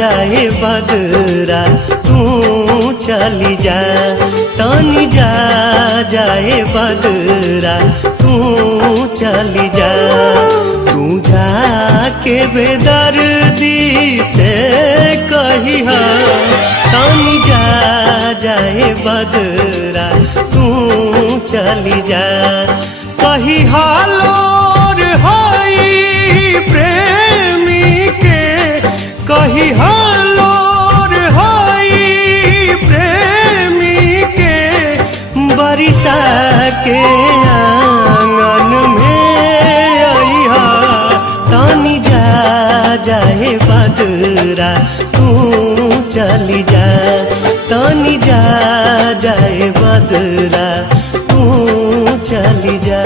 जाए बदरा तू चली जा, तनी जा जाए बदरा तू चली जा। तू जाके बेदर्दी से कहिया तनी जा जाए बदरा तू चली जा। कही हालोर होई प्रेमी के, कही हालोर होई प्रेमी के, बरिसा के आंगन में अइहा तनी जा जाए बदरा तू चली जा, तनी जा जाए बदरा तू चली जा।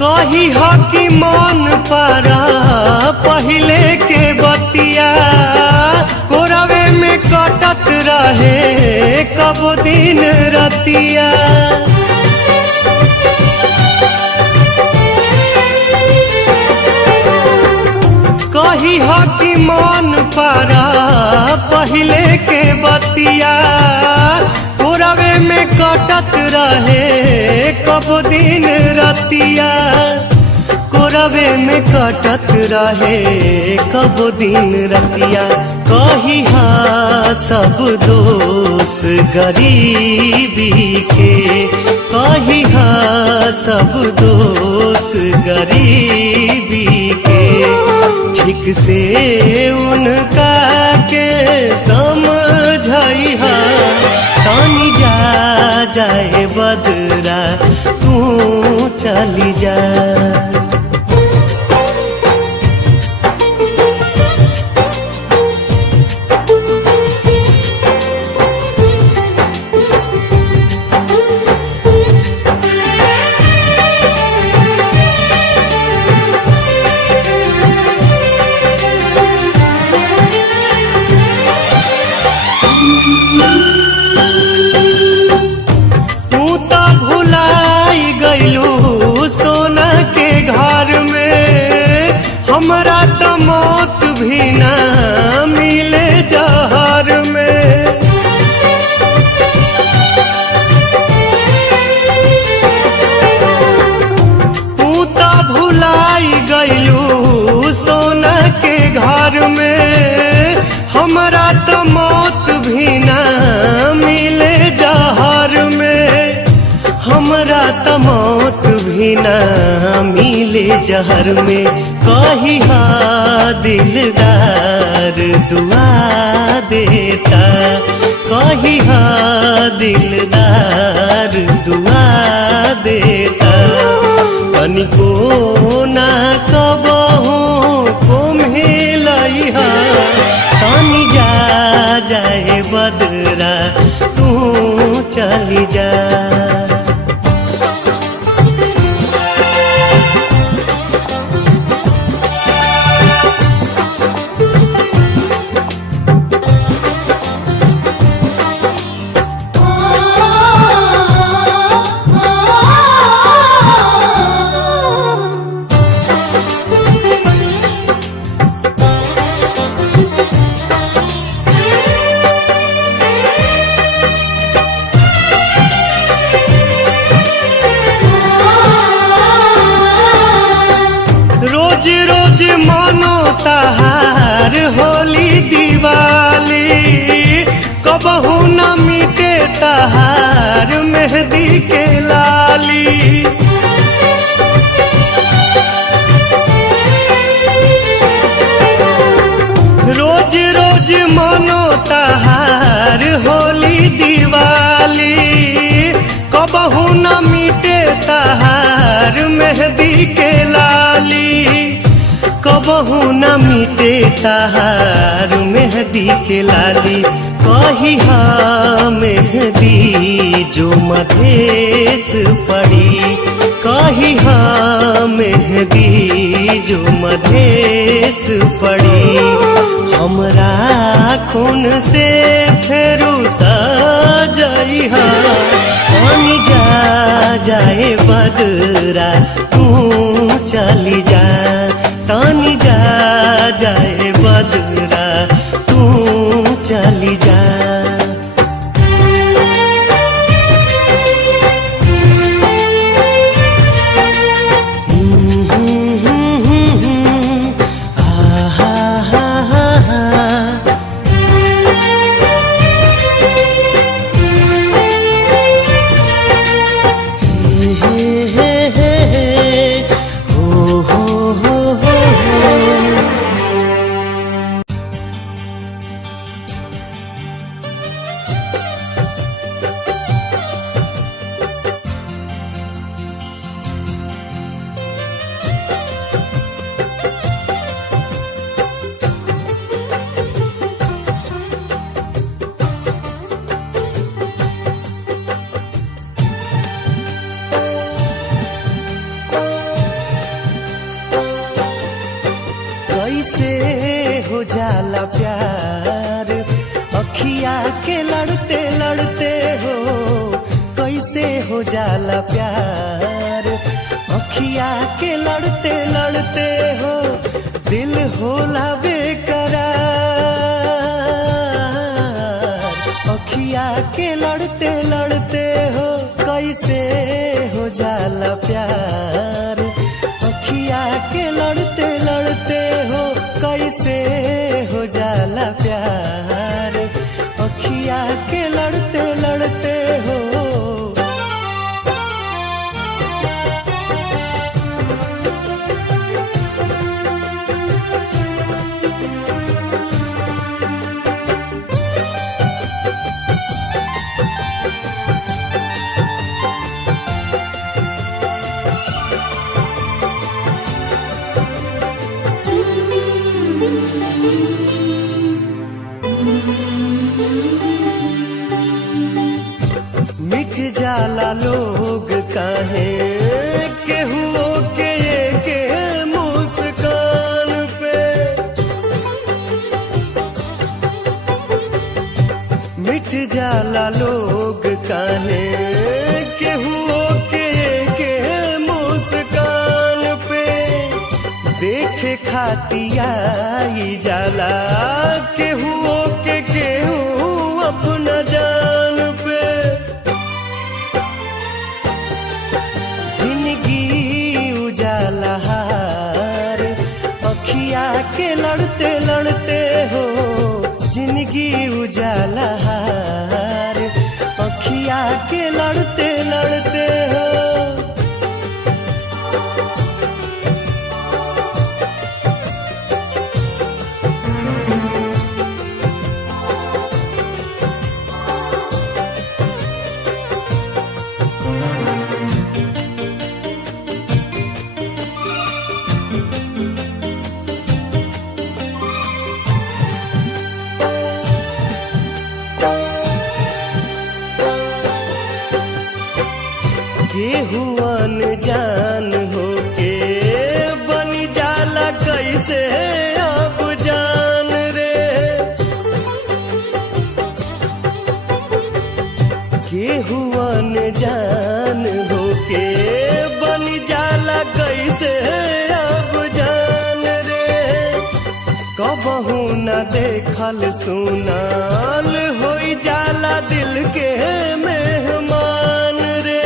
कही हो कि मन पारा पहले के बतिया, कोरवे में कटत रहे कब दिन रतिया। कही हो कि मन पारा पहले के बतिया, कोरवे में कटत रहे कब दिन रतिया। कोरवे में कटत रहे कब दिन रतिया। कही हाँ सब दोष गरीबी के, कही हाँ सब दोष गरीबी के। ठीक से उनका के समझइहा तनी जा जाए बदरा तू चली जा। तू तो भुलाई गइलू सोना के घर में, हमरा तो मौत भी ना मिले जहर में। तू तो भुलाई गइलू सोना के घर में, हमरा तो मौत भी ना मिले जहर में। हमरा तो मौत भी ना मिले जहर में। कही हाँ दिलदार दुआ देता, कही हाँ दिलदार दुआ देता। तनिको ना कबहू को मिलइहा तनी जा जाए बदरा तू चली जा। रोज रोज मानो तहार होली दिवाली, कबहू न मिटे तहार मेहंदी के लाली। रोज रोज मानो तहार होली दिवाली, कबहू न मिटे तहार मेहंदी के लाली। लाली कबहू न मिटे ताहार मेहंदी के लाली कही मेहंदी जो मधेश पड़ी कही मेहंदी जो मधेश पड़ी हमरा खून से फेरू सजइहा पानी जा जाए बदरा तू चली जा तानी जा जाए बदरा तू चली जा कैसे हो जाला प्यार अखिया के लड़ते लड़ते हो कैसे हो जाला प्यार अखिया के लड़ते लड़ते हो दिल होला बेकरार अखिया के लड़ते लड़ते हो कैसे हो जाला प्यार अखिया के लड़ते लड़ते हो कैसे हो जाला प्यार अखिया के लड़ते लड़ते हो मिट जाला लोग काहे केहू के के मुस्कान पे मिट जाला लोग काहे केहू के मुस्कान पे देखे खातिया जाला केहू के केहू अपना जान पे उजाला हार अखिया के लड़ते लड़ते हो जिंदगी उजाला हार अखिया के लड़ते लड़ते हो केहू अनजान होके बनी जाला कैसे अब जान रे केहू अनजान होके बनी जाला कैसे अब जान रे कबहू न देखल सुनाल होई जाला दिल के मेहमान रे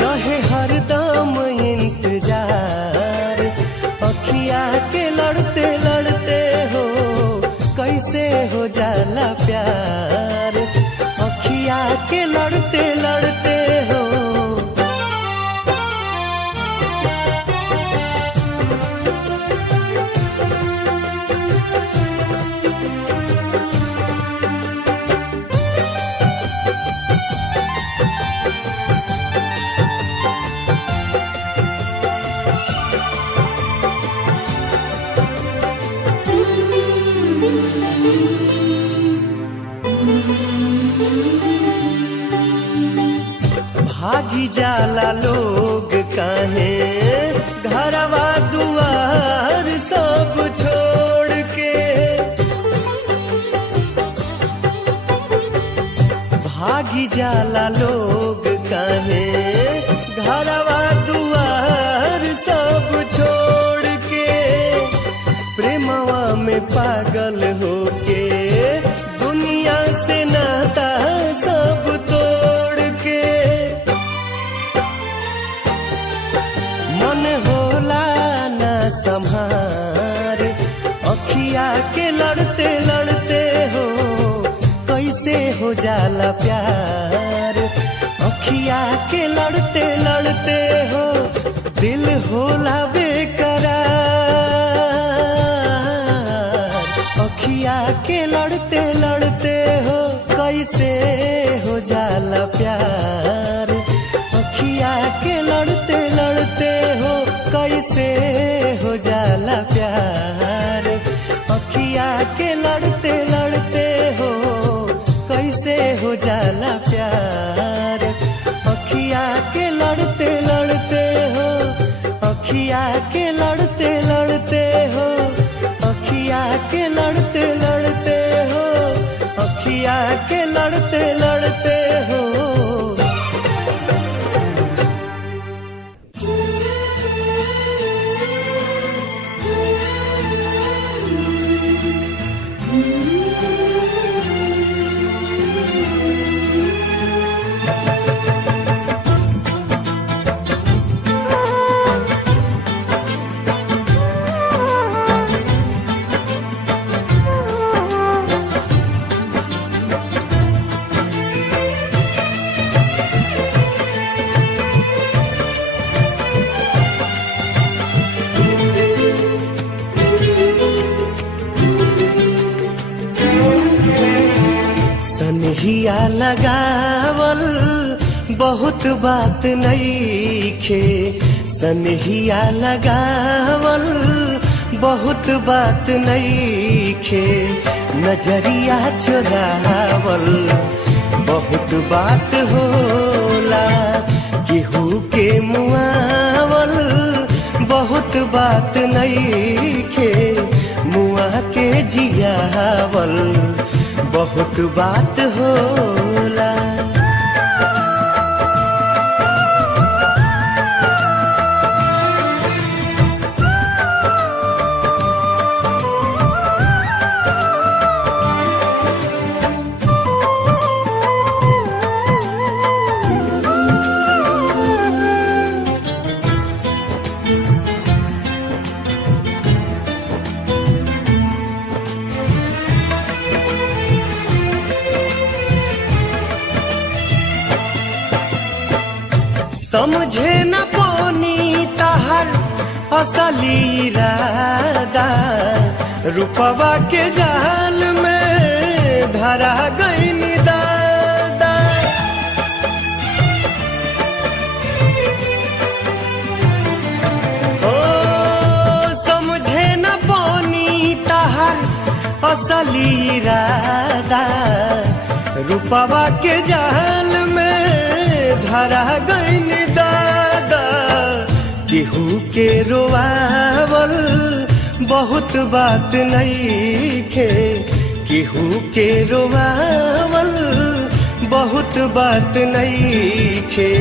रहे हरदम इंतजार अखिया के लड़ते लड़ते हो कैसे हो जाला प्यार अखिया के लड़ते लड़ते हो भागी जाला लोग काहे घरवा दुआर सब छोड़ के। भागी जाला लोग काहे घरवा दुआर सब छोड़ के। प्रेमवा में पागल होके दुनिया से नाता सब तोड़ के। मन होला ना संहार अखिया के लड़ते लड़ते हो कैसे हो जाला प्यार। अखिया के लड़ते लड़ते हो दिल होला बेकरार। अखिया के लड़ते लड़ते हो कैसे हो जाला प्यार। अखिया के लड़ते लड़ते हो कैसे हो जाला प्यार। अखिया के लड़ते लड़ते हो कैसे हो जाला प्यार। अखिया के लड़ते लड़ते हो अखिया के लड़ते लड़ते हो अखिया के लड़ते लड़ते हो अखिया के लड़ते लड़ते हो। सनहिया लगावल बहुत बात नइखे। सनहिया लगावल बहुत बात नइखे। नजरिया चुरावल बहुत बात होला। केहू के मुआवल बहुत बात नइखे। मुआ के जियावल बहुत बात होला। समझे न पोनी तहर असली इरादा। रूपवा के जाल में धरा गईन दादा। ओ समझे न पोनी तहर असली इरादा। रूपवा के जाल में धरा गईन दादा। केहू के रोआवल बहुत बात नइखे। केहू के रोआवल बहुत बात नइखे।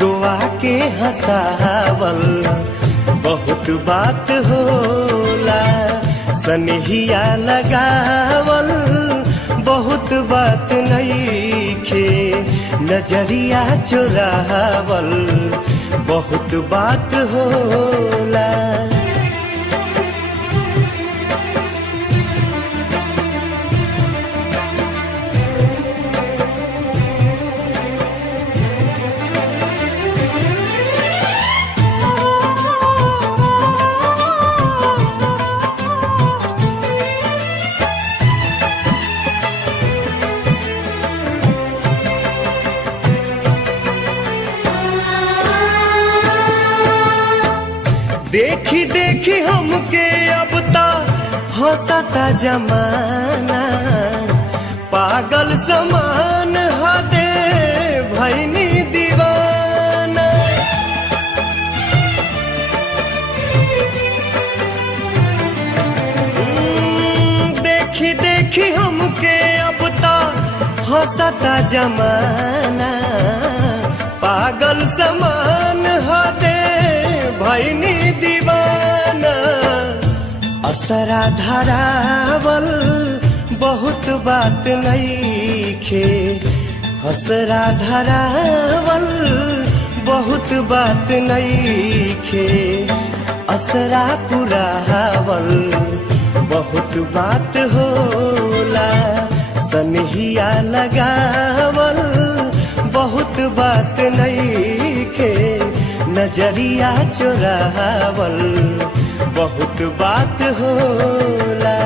रोआ के हंसावल बहुत बात होला। सनहिया लगावल बहुत बात नइखे। नजरिया चुरावल बहुत बात होला। देखी देखी हमके अब ता हंसता जमाना, पागल समान हदे भैनी दीवाना। देखी हमके अब ता हंसता जमाना, पागल समान हदे भैनी दीवाना। असरा धरावल बहुत बात नइखे, असरा धरावल बहुत बात नइखे, असरा पुरावल बहुत बात होला। सनहिया लगावल बहुत बात नइखे, नजरिया चुरावल बहुत बात होला।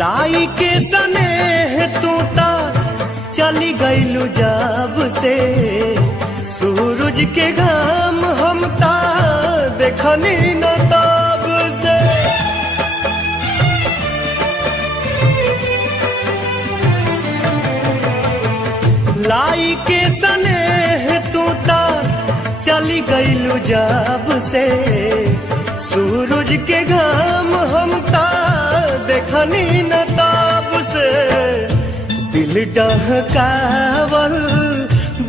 लाई के सनेह तू ता चली गईलू जब से, सूरज के घाम हम ता देखनी न तब से। लाई के सनेह तू ता चली गईलू जब से, सूरज के घाम हम ता देखनी न ताब से। दिल डहकावल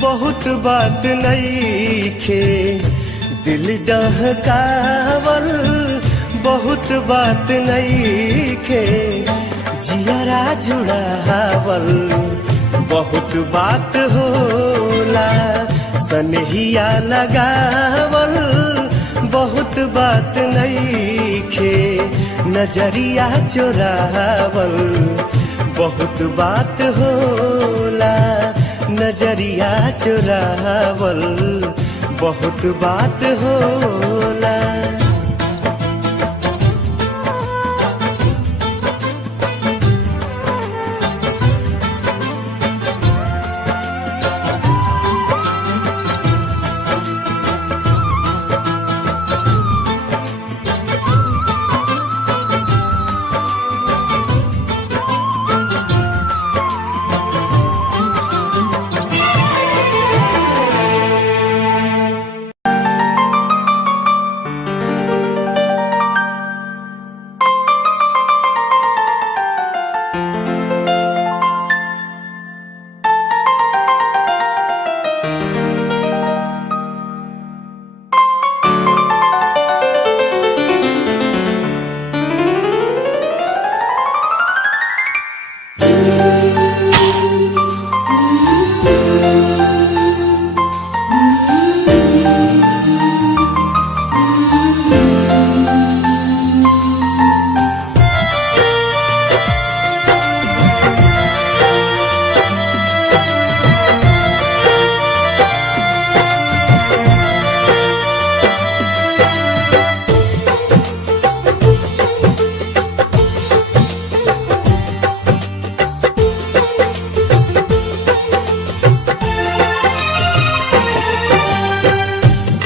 बहुत बात नइखे, दिल डहकावल बहुत बात नइखे, जियरा जुड़ावल बहुत बात होला। सनहिया लगावल बहुत बात नइखे, नजरिया चुरावल बहुत बात होला। नजरिया चुरावल बहुत बात होला।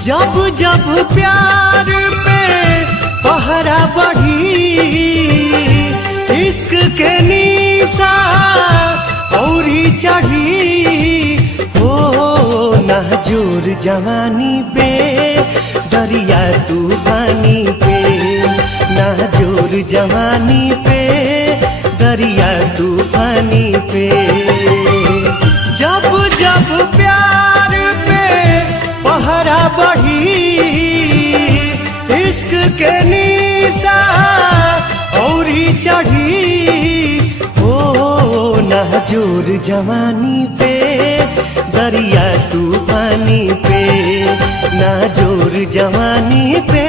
जब जब प्यार पे पहरा बढ़ी, इश्क के निशा औरी चढ़ी। हो नाजुर जवानी पे दरिया तूफानी पे, नाजुर जवानी पे दरिया तूफानी पे। जब जब प्यार पे पहरा बढ़ी, इश्क के निशा औरी चढ़ी। ओ नाजुर जवानी पे दरिया तूफानी पे, नाजुर जवानी पे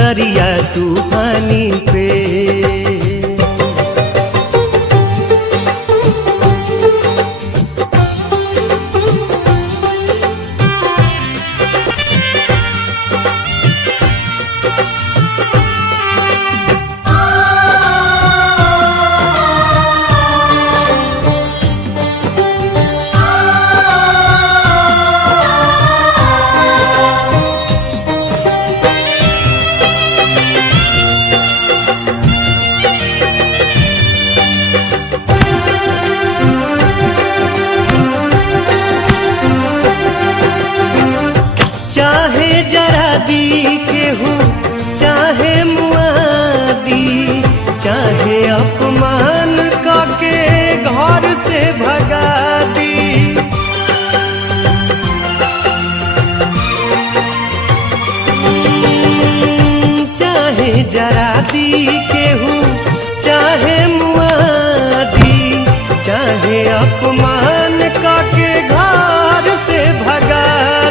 दरिया तूफानी पे। चाहे जरा दी केहू चाहे मुआदी, चाहे अपमान काके घर से भगा दी। चाहे जरा दी केहू चाहे मुआदी, चाहे अपमान काके घर से भगा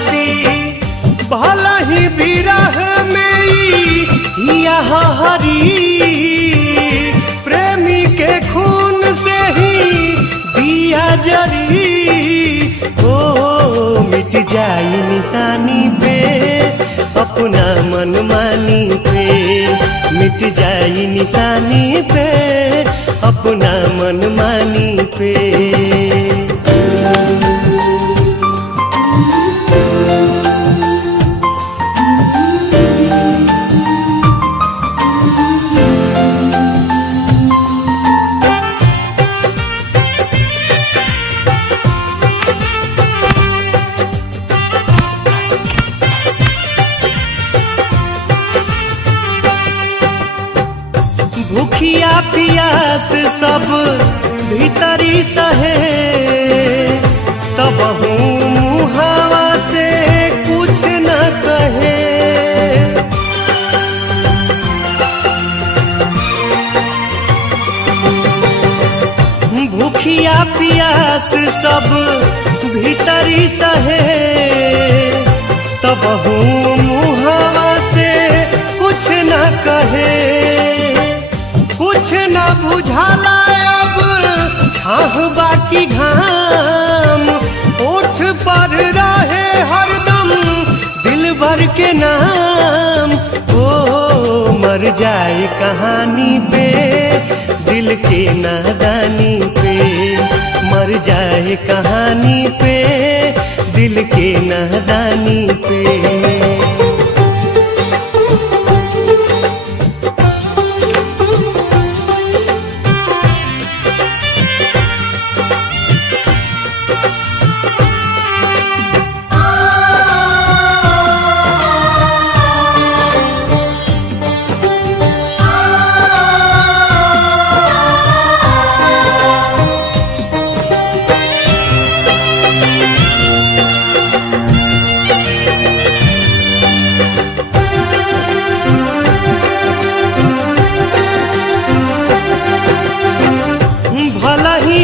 दी। भला ही विरह में यह हरी प्रेमी के खून से ही दिया जरी। ओ मिट जाई निशानी पे अपना मनमानी पे, मिट जाई निशानी पे अपना मनमानी पे। भूखिया पियास सब भीतरी सहे, तब मुहावा से कुछ न कहे। भूखिया पियास सब भीतरी सहे, तब मुहावा से कुछ न कहे। कुछ न बुझाला अब छाह बाकी घाम, ओठ पर रहे हरदम दिल भर के नाम। ओ मर जाए कहानी पे दिल के नादानी पे, मर जाए कहानी पे दिल के नादानी पे।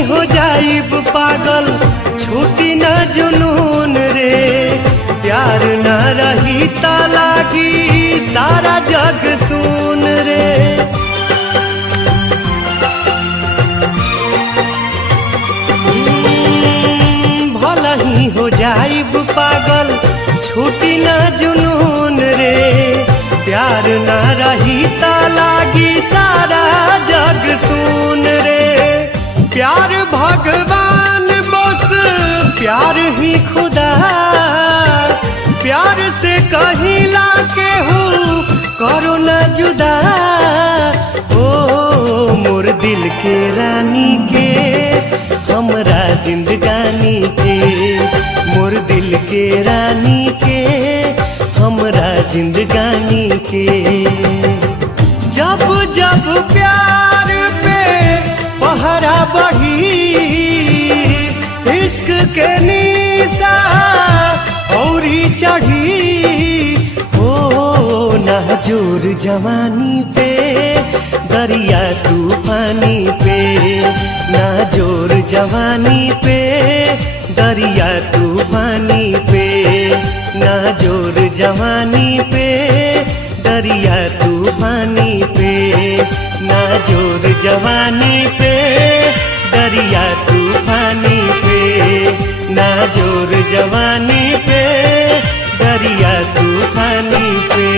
हो जाइब पागल छूटी न जुनून रे, प्यार न रही ता लागी सारा जग सुन रे। भला ही हो जाइब पागल छूटी न जुनून रे, प्यार न रही ता लागी सारा जग सुन रे। प्यार भगवान बस प्यार ही खुदा, प्यार से कहिला केहू करो न जुदा। ओ मोर दिल के रानी के हमरा जिंदगानी के, मोर दिल के रानी के हमरा जिंदगानी के। जब जब प्यार पे पहरा बढ़ी, इश्क के निशा औरी चढ़ी। हो नाजुर जवानी पे दरिया तूफानी पे, नाजुर जवानी पे दरिया तूफानी पे, नाजुर जवानी पे दरिया तूफानी पे, नाजुर जवानी पे दरिया तूफानी पे, नाजुर जवानी पे दरिया तूफानी पे।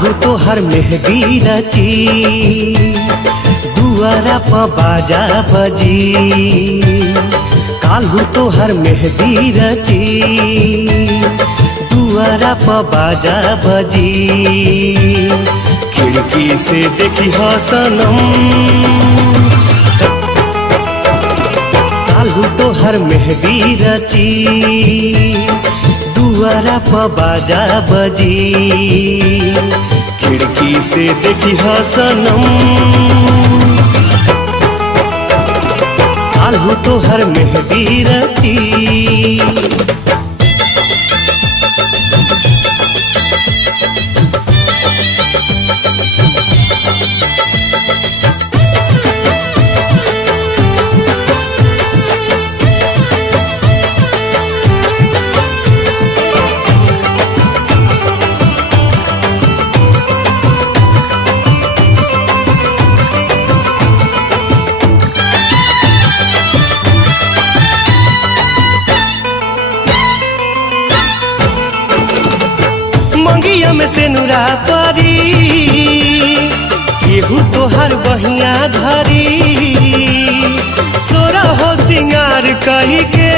काल्हू तोहर मेहंदी रची दुआरा प बाजा बजी काल्हू तोहर मेहंदी रची दुआरा प बाजा बजी खिड़की से देखी ह सनम काल्हू तोहर मेहंदी रची दुआरा प बाजा बजी खिड़की से देखी ह सनम काल्हू तोहर मेहंदी रची मंगिया में से नुरा परी केहू तोहर बहिया धरी सोरा हो सिंगार कही के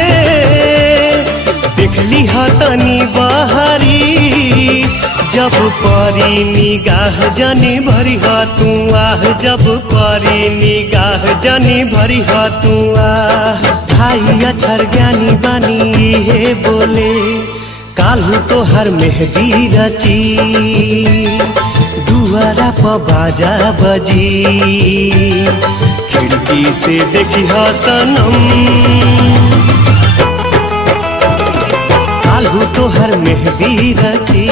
देखली ह तनी बहरी जब परी निगाह जनी भरी ह तू आह जब परी निगाह जनी भरी ह तू आह भाई अक्षर ज्ञानी बानी हे बोले काल्हू तोहर मेहंदी रची दुआरा प बाजा बजी खिड़की से देखी ह सनम काल्हू तोहर मेहंदी रची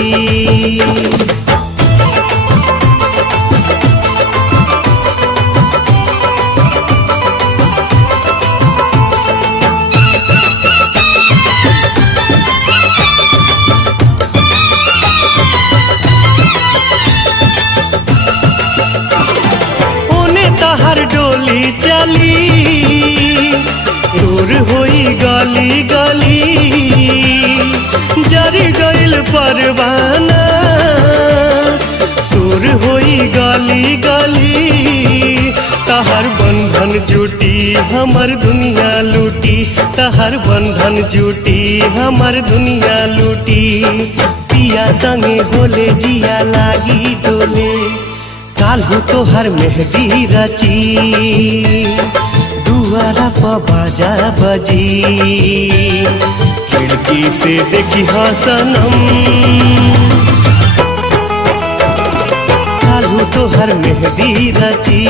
हर डोली चली दूर होई गली गली जरी गइल परवाना सुर होई गली गली तहर बंधन जुटी हमर दुनिया लूटी तहर बंधन जुटी हमर दुनिया लूटी पिया संगे होले जिया लागी डोले काल्हू तोहर मेहंदी रची दुआरा प बाजा बजी खिड़की से देखी ह सनम काल्हू तोहर मेहंदी रची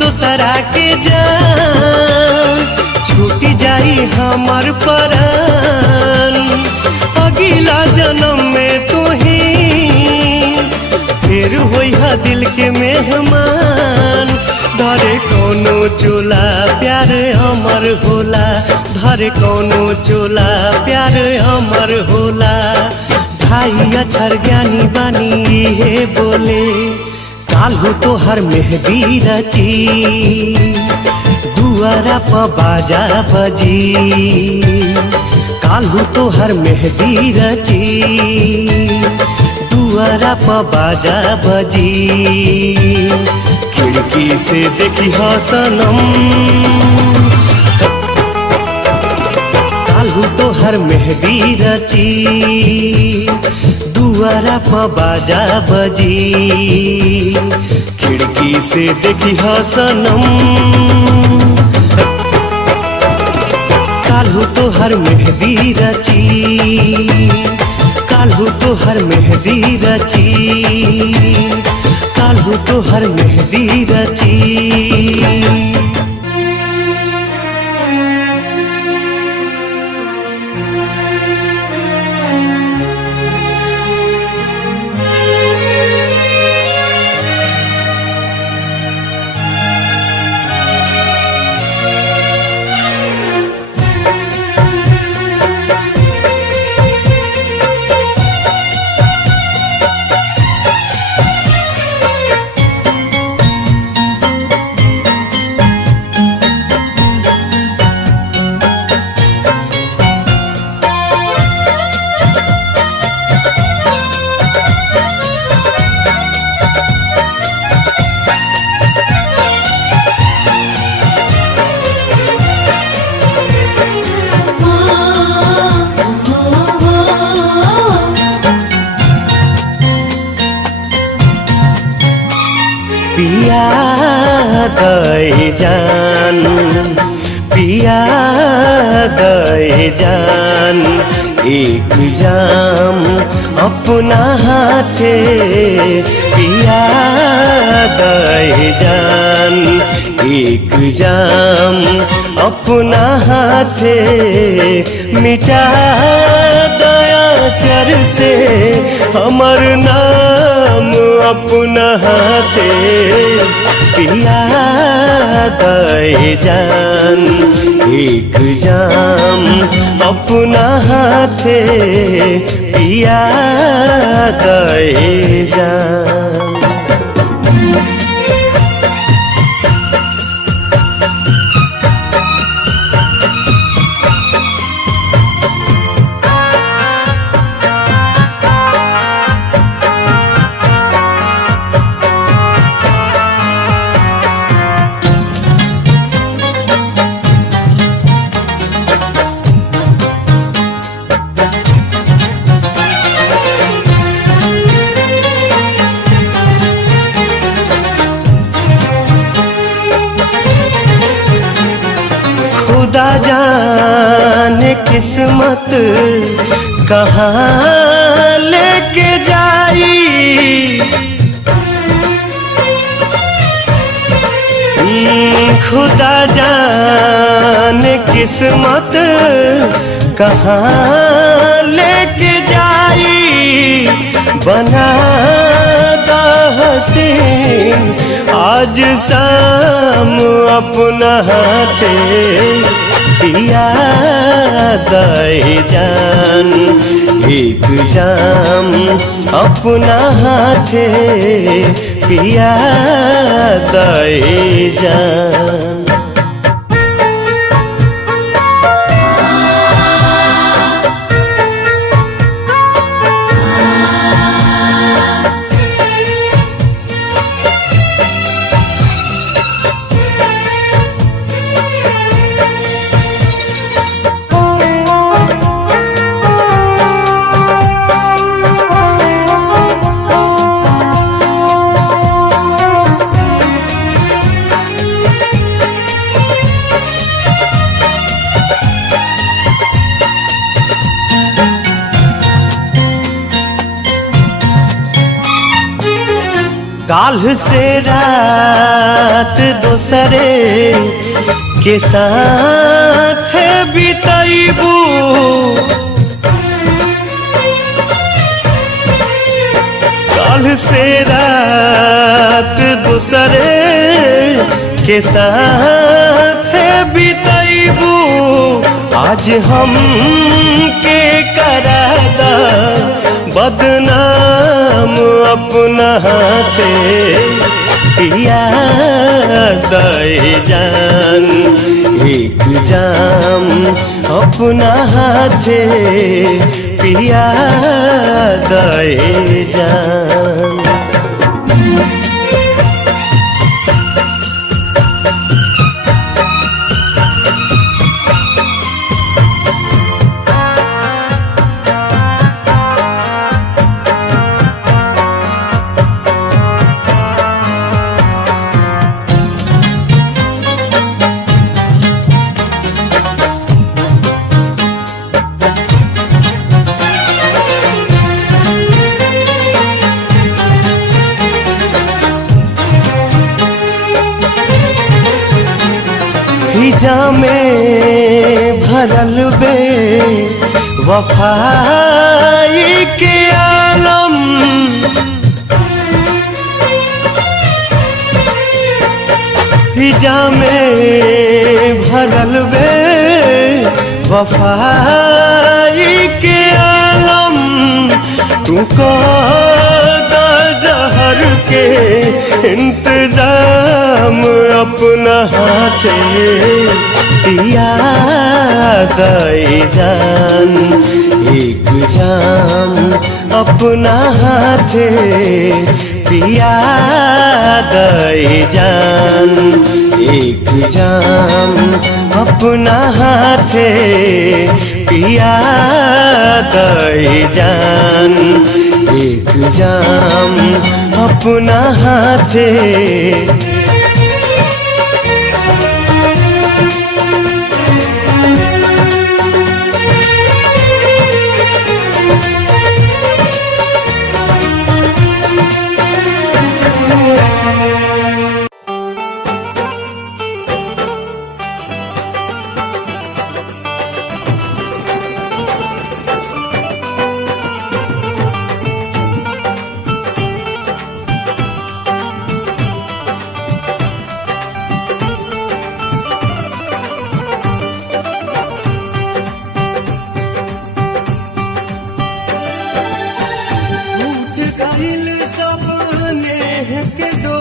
दोसरा के जान छूटी जाई हमर परान अगला जन्म में तू ही फिर होई हा दिल के मेहमान धरे कोनो चोला प्यार हमर होला धरे कोनो चोला प्यार हमर होला भाई अक्षर ज्ञानी बानी हे बोले काल्हू तोहर मेहंदी रची दुआरा प बाजा बजी काल्हू तोहर मेहंदी रची दुआरा प बाजा बजी खिड़की से देखी ह सनम काल्हू तोहर मेहंदी रची दुआरा प बाजा बजी खिड़की से देखी ह सनम काल्हू तोहर मेहंदी रची काल्हू तोहर मेहंदी रची काल्हू तोहर मेहंदी रची। गए जान, पिया गए जान। एक जाम अपना हाथे पिया गए जान, एक जाम अपना हाथे मिटा दया चर से हमर नाम अपना हाथे पिया गए जान। एक जाम अपना हाथे पिया गए जान। खुदा जाने किस्मत कहाँ लेके जाई, खुदा जाने किस्मत कहाँ लेके जाई। बना दा हसीन आज शाम अपना हाथे पिया गए जान। एक जाम अपना हाथे पिया गए जान। काल से रात दोसरे के साथ बिताइबू, काल से रात दोसरे के साथ बिताइबू। आज हम के करादा बदनाम अपना हाथे पिया गए जान। एक जाम अपना हाथे पिया गए जान। हिजा में भरल बे वफाई के आलम, हिजा में भरल बे वफाई के आलम। तू को जहर के इंतजाम अपना हाथे पिया गए जान। एक जाम अपना हाथे पिया गए जान। एक जाम अपना हाथे पिया गए जान। एक जाम अपना हाथे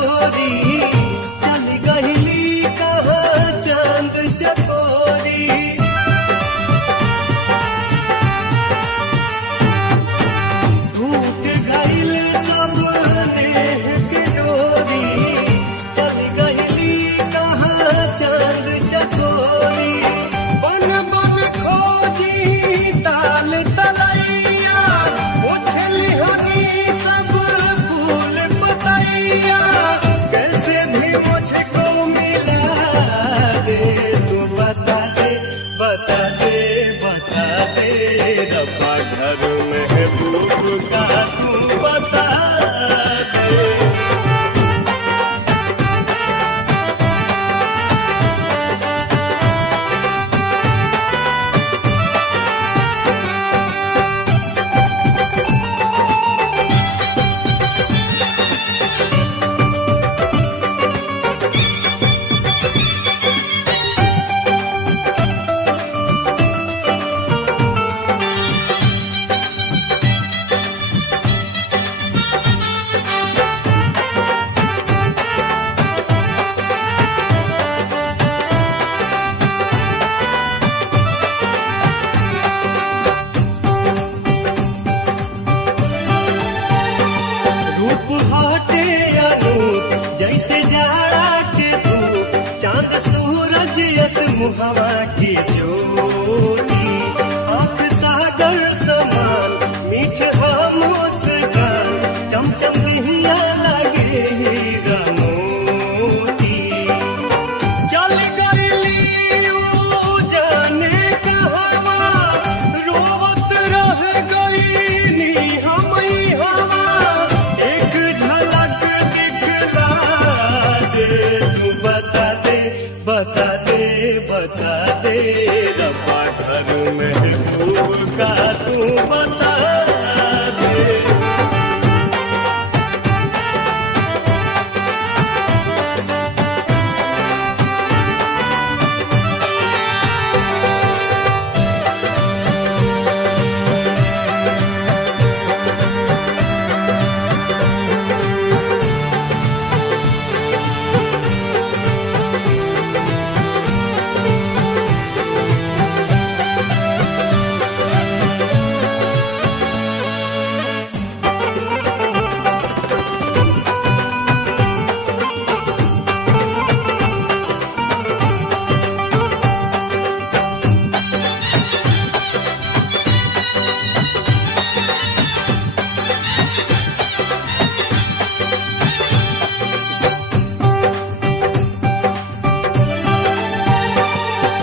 गोरी चली गईली कहाँ चांद चकोरी। टूट गईल सब नेह के डोरी चली गईली कहाँ चांद चकोरी। बन बन खोजी ताल तलैया उछली हनी सब फूल पतैया। कैसे भी मुझको मिला दे तू बता दे बता दे बता दे रब्बा घर महबूब का तू बता दे। रूप हटे अनूप जैसे जाड़ा के धूप चांद सूरज यस मुहवा की ज्योति। आँख सागर समान मीठ खामोश गान चमचम हिया लगे हीरा मोती। चल गईली ऊ जाने कहवा रोवत रह गईनी हमई हवा। एक झलक दिखला दे तू बता दे बता दे बता दे रब्बा घर महबूब का तू बता दे।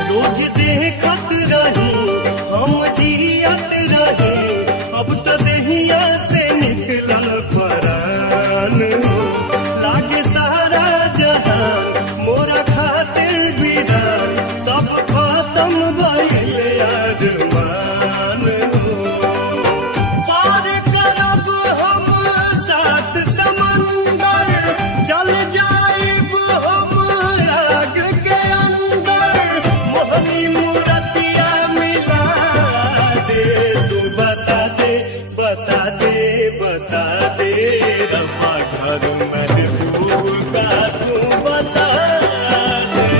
रोज देखत रही हम जियत रही अब तो देहिया से निकलल परान। लागे सारा जहान मोरा खातिर वीरान सब खत्म भइल अरमान। पार करब हम सात समंदर चल जाइब हम आग के अंदर। मोहनी मूरतिया मिला दे तू बता दे बता दे बता दे रब्बा घर महबूब का तू बता दे।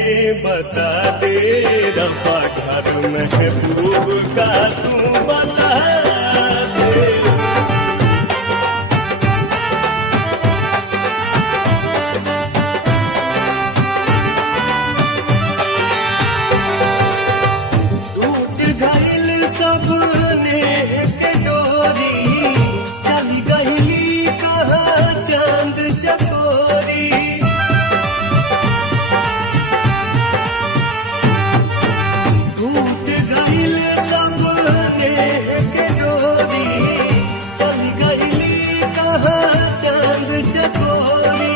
बता दे रब्बा घर महबूब का तू बता दे। टूट गइल सबने के डोरी, चली गइली कहाँ चांद चकोरी। टूट गइल सबने के डोरी, चली गइली कहाँ चांद चकोरी।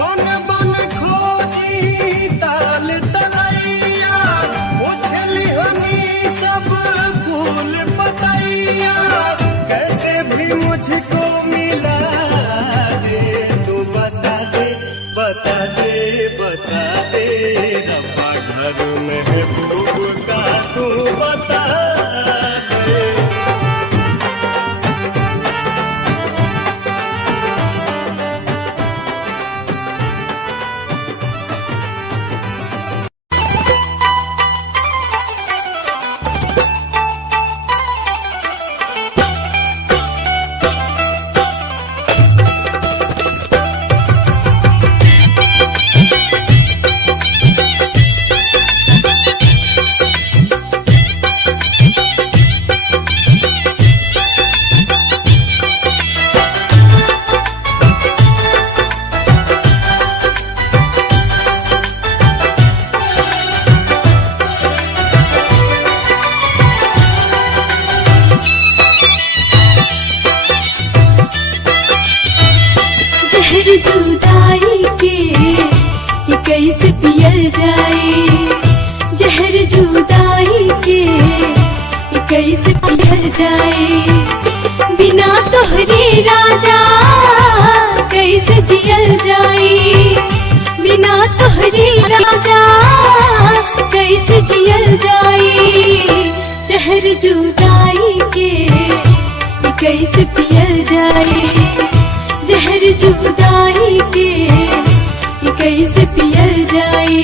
बन बन खोजी ताल तलैया, उछली हमी सब फूल पतैया। कैसे भी मुझको मिला दे, तू बता दे बता दे बता दे रब्बा घर महबूब का तू बता दे। जहर जुदाई के ये कैसे पियल जाए, जहर जुदाई के ये कैसे पियल जाए। बिना तोहरे राजा कैसे जियल जाए, बिना तोहरे राजा कैसे जियल जाए। जहर जुदाई के ये कैसे पियल जाए, जहर जुदाई के ये कैसे पियल जाए।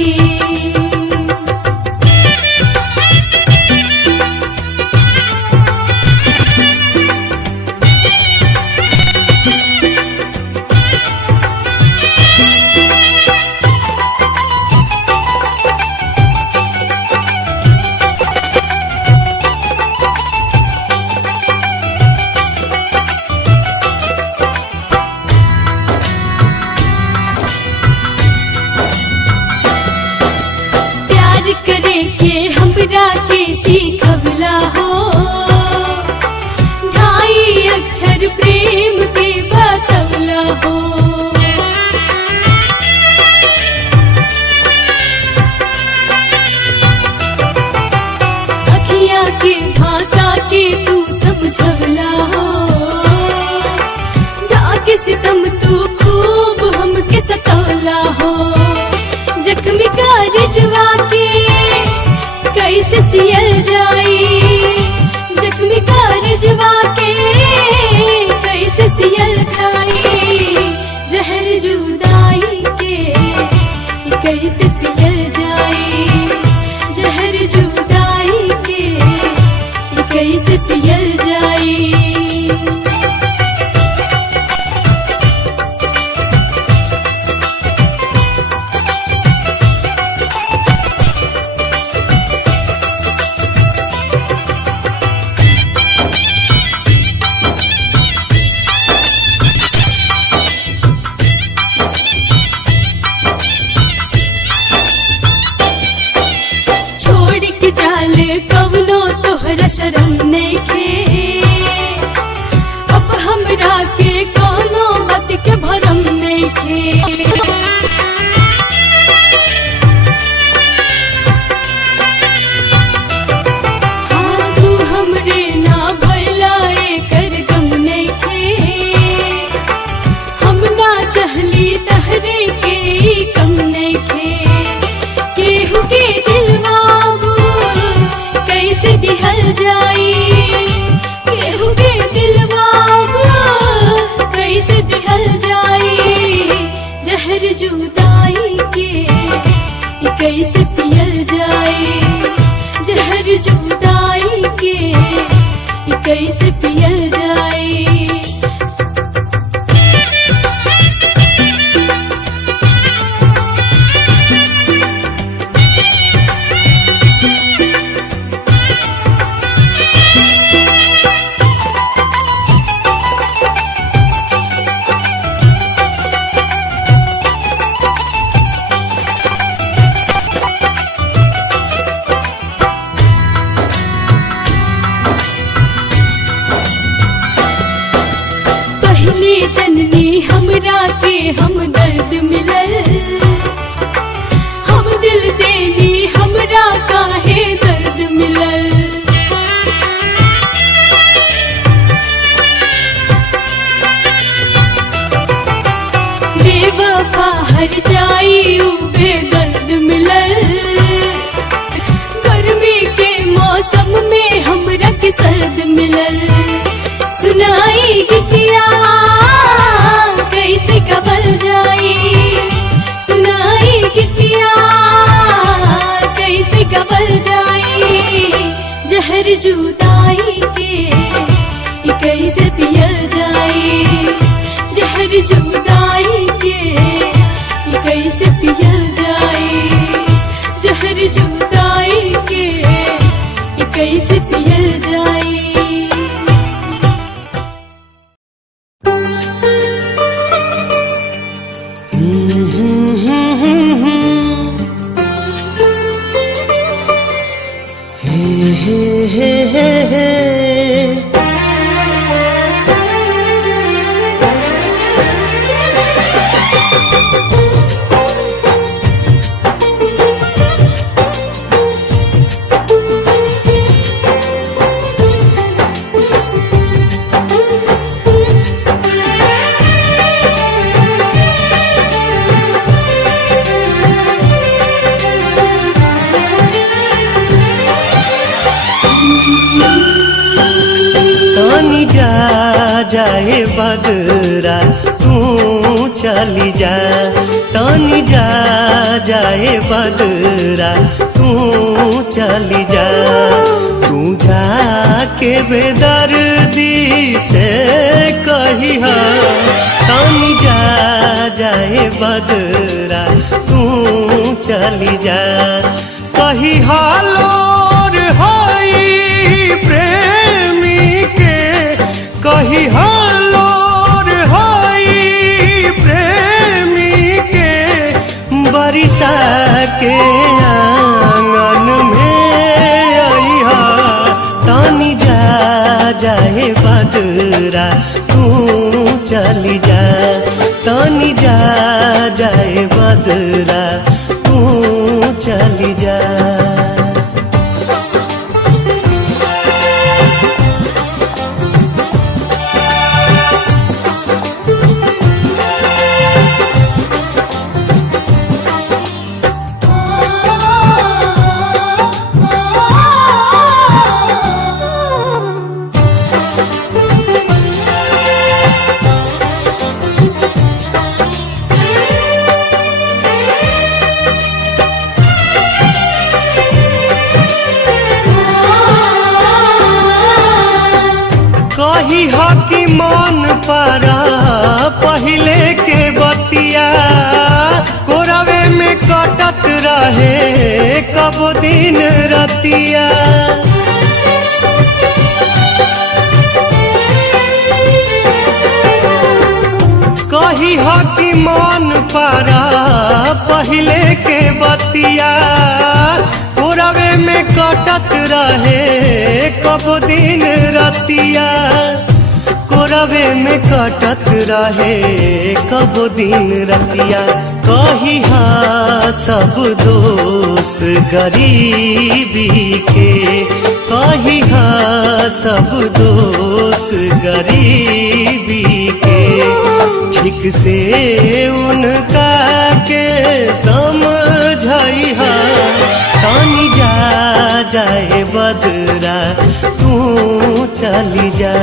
करे के हमरा के सीखवला हो, ढाई अक्षर प्रेम के बतवला हो। अखियाँ के भाषा के तू समझवला हो, ढाके सितम तू खूब हमके सतवला हो। जख्मी का रिजवा के कैसे सियल जाई, जख्मी का रिजवा के कैसे कैसे पियल जाए जहर जुदाई के ये कैसे पियल जाए। पहले जननी हमरा के हम दर्द मिलल, हम दिल देनी हमरा काहे दर्द मिलल। बेवफा हर जाई उ बेदर्द मिलल, गर्मी के मौसम में हमरा के सर्द मिलल। सुनाई गीतिया कैसे कबल जाई, सुनाई गीतिया कैसे कबल जाई जहर जुदाई के ये कैसे पियल जाई, जहर जुदाई के ये कैसे पियल जाई, जहर जुदाई के ये कैसे पियल जाई। तानी जा जाए बदरा तू चली जा, तानी जा जाए बदरा तू चली जा। तू जाके बेदर्दी से कहिहा, तानी जा जाए बदरा तू चली जा। कहिहा लोर होई प्रेमी के, कहिहा लोर होई प्रेमी के, बरिसा के आंगन में अइहा। तानी जा जाए बदरा तू चली जा, तानी जा जाए बदरा तू चली जा। कही हो कि मन पारा पहले के बतिया, कोरवे में कटत रहे कब दिन रतिया। कही हो कि मन पारा पहले के बतिया, कोरवे में कटत रहे कब दिन रतिया। कोरवे में कटत रहे कब दिन रतिया। कहिहा सब दोष गरीबी के, कहिहा सब दोष गरीबी के। ठीक से उनका के समझइहा, तानी जा जाए बदरा तू चली जा।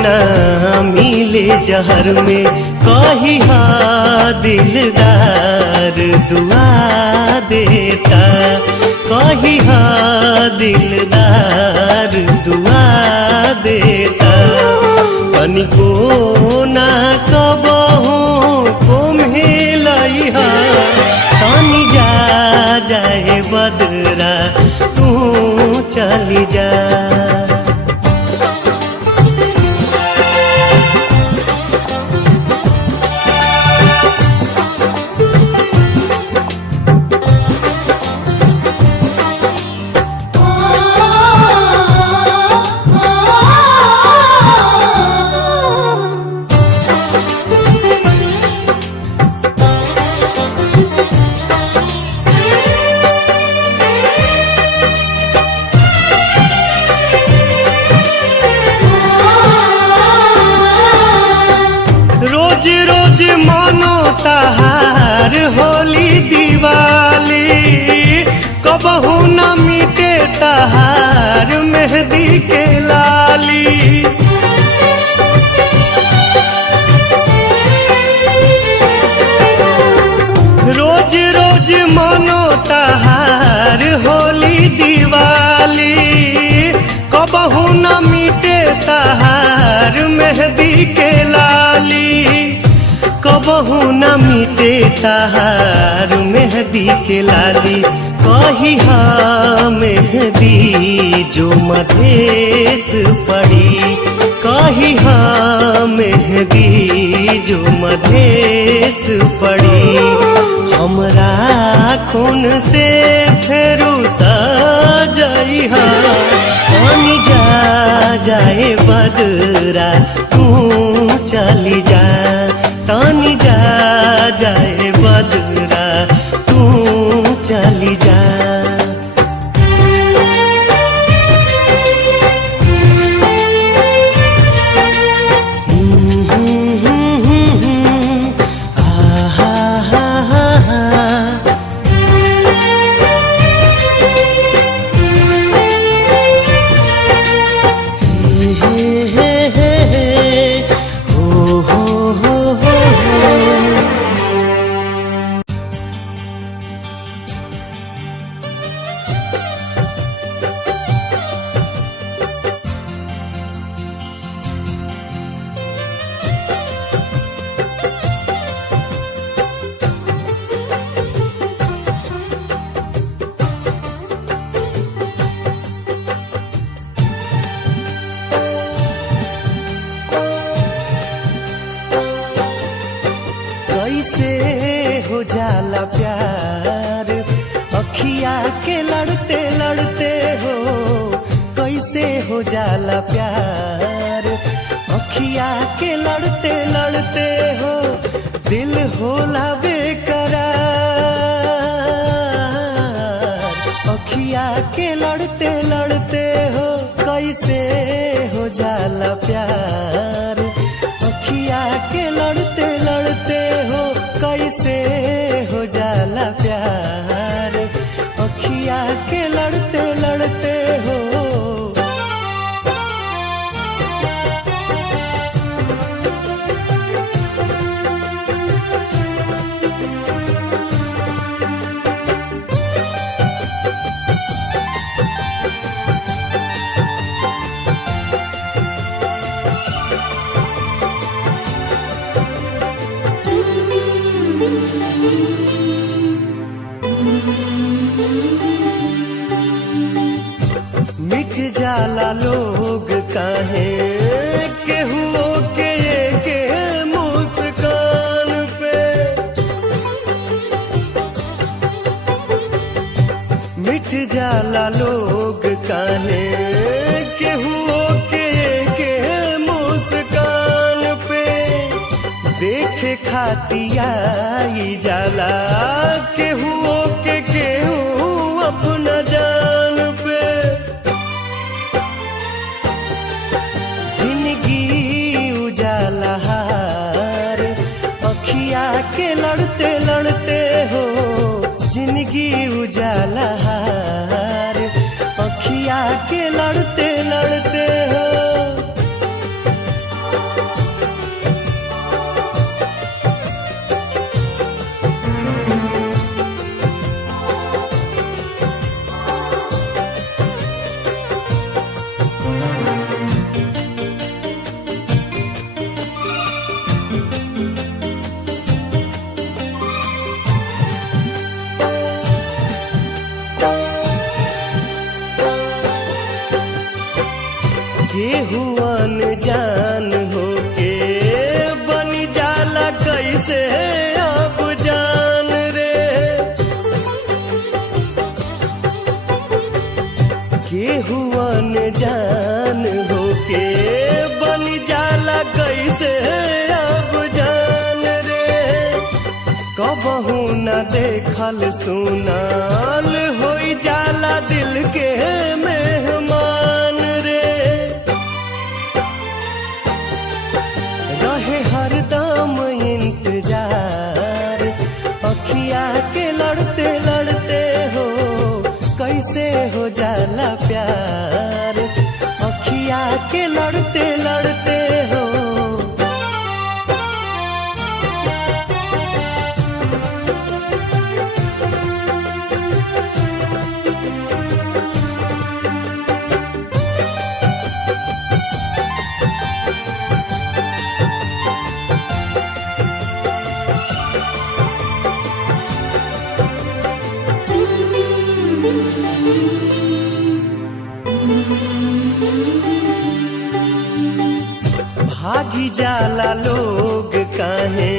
ना मिले जहर में कही हा दिलदार दुआ देता कही हा दिलदार दुआ देता तनिको ना कबहू कोम्हेलई हा तनी जा जाए बदरा तू चली जा रोज रोज मानो तहार होली दिवाली कबहू न मिटे तहार मेहंदी के लाली रोज रोज मानो तहार होली दिवाली कबहू न मिटे तहार मेहंदी के लाली कबहू न मिटे तहार मेहंदी के लाली कही हा मेहंदी जो मधेश पड़ी कही हा मेहंदी जो मधेश पड़ी हमरा खून से फेरू सजई हा पानी जा जाए बदरा तू चली जा तानी जा जाए बदरा तू चली जा कैसे हो जाला प्यार अखिया के लड़ते लड़ते हो कैसे हो जाला प्यार अखिया के लड़ते लड़ते हो दिल होला बेकरार अखिया के लड़ते लड़ते हो कैसे हो जाला प्यार अखिया के लड़ते लड़ते हो कैसे हो जाला प्यार अखिया के लड़ते लड़ते हो मिट जाला लोग काहे केहू के मुस्कान पे मिट जाला लोग काहे केहू के मुस्कान पे देखे खातिया जाला केहू के केहू अपना जान पे उजाला हार अखिया के लड़ते लड़ते हो जिंदगी उजाला हार अखिया के लड़ते लड़ते हो केहू अनजान होके बनी जाला कैसे अब जान रे। केहू अनजान होके बनी जाला कैसे अब जान रे। कबहू न देखल सुनाल होई जाला दिल के मेहमान रे। रहे हरदम इंतजार अखिया के लड़ते लड़ते हो कैसे हो जाला प्यार। अखिया के लड़ते लड़ते हो भागी जाला लोग काहे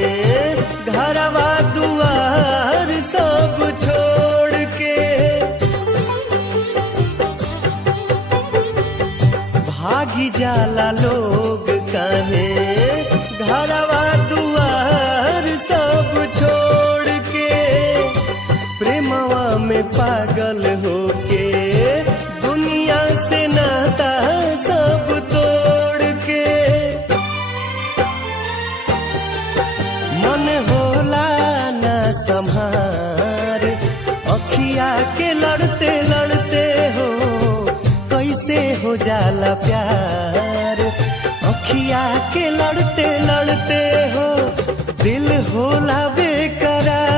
घरवा दुआर सब छोड़ के। भागी जाला लोग काहे घरवा दुआर सब छोड़ के। प्रेमवा में पागल होके दुनिया से नाता सब तोड़ के। मन होला ना संहार अखिया के लड़ते लड़ते हो कैसे हो जाला प्यार। अखिया के लड़ते लड़ते हो दिल होला बेकरार।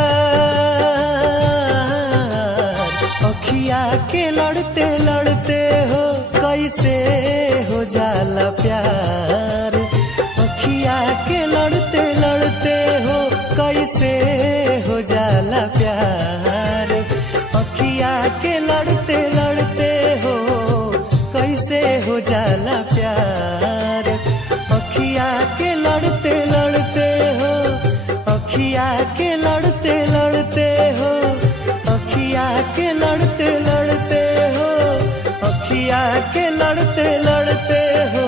अखिया के लड़ते लड़ते हो कैसे हो जाला प्यार। अखिया के लड़ते लड़ते हो कैसे हो जाला प्यार। अखिया के लड़ते लड़ते हो कैसे हो जाला प्यार। अखिया के लड़ते लड़ते हो अखिया के लड़ते लड़ते हो अखिया के लड़ते लड़ते हो अखिया के लड़ते लड़ते हो।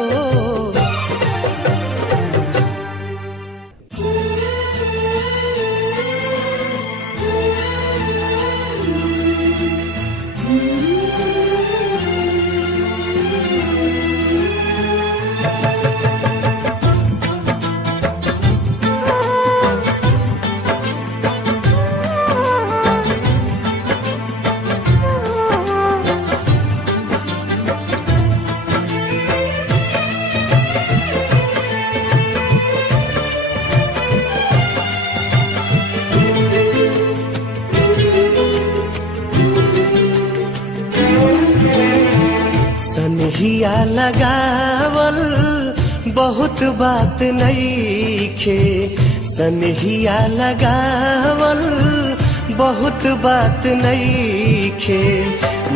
सनहिया लगावल बहुत बात नईखे। सनहिया लगावल बहुत बात नईखे।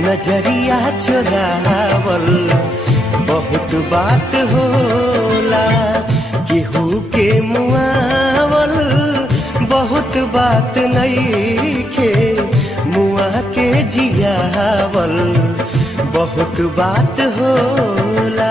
नजरिया चुरावल बहुत बात होला। केहू के मुआवल बहुत बात नईखे। मुआ के जियावल बहुत बात होला।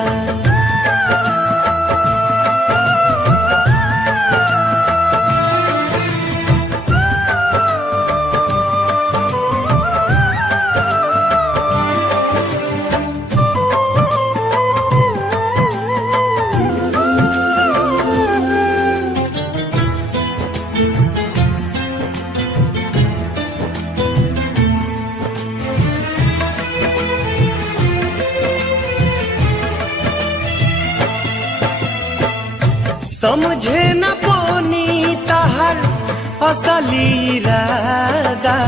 समझे न पोनी तहर असली इरादा।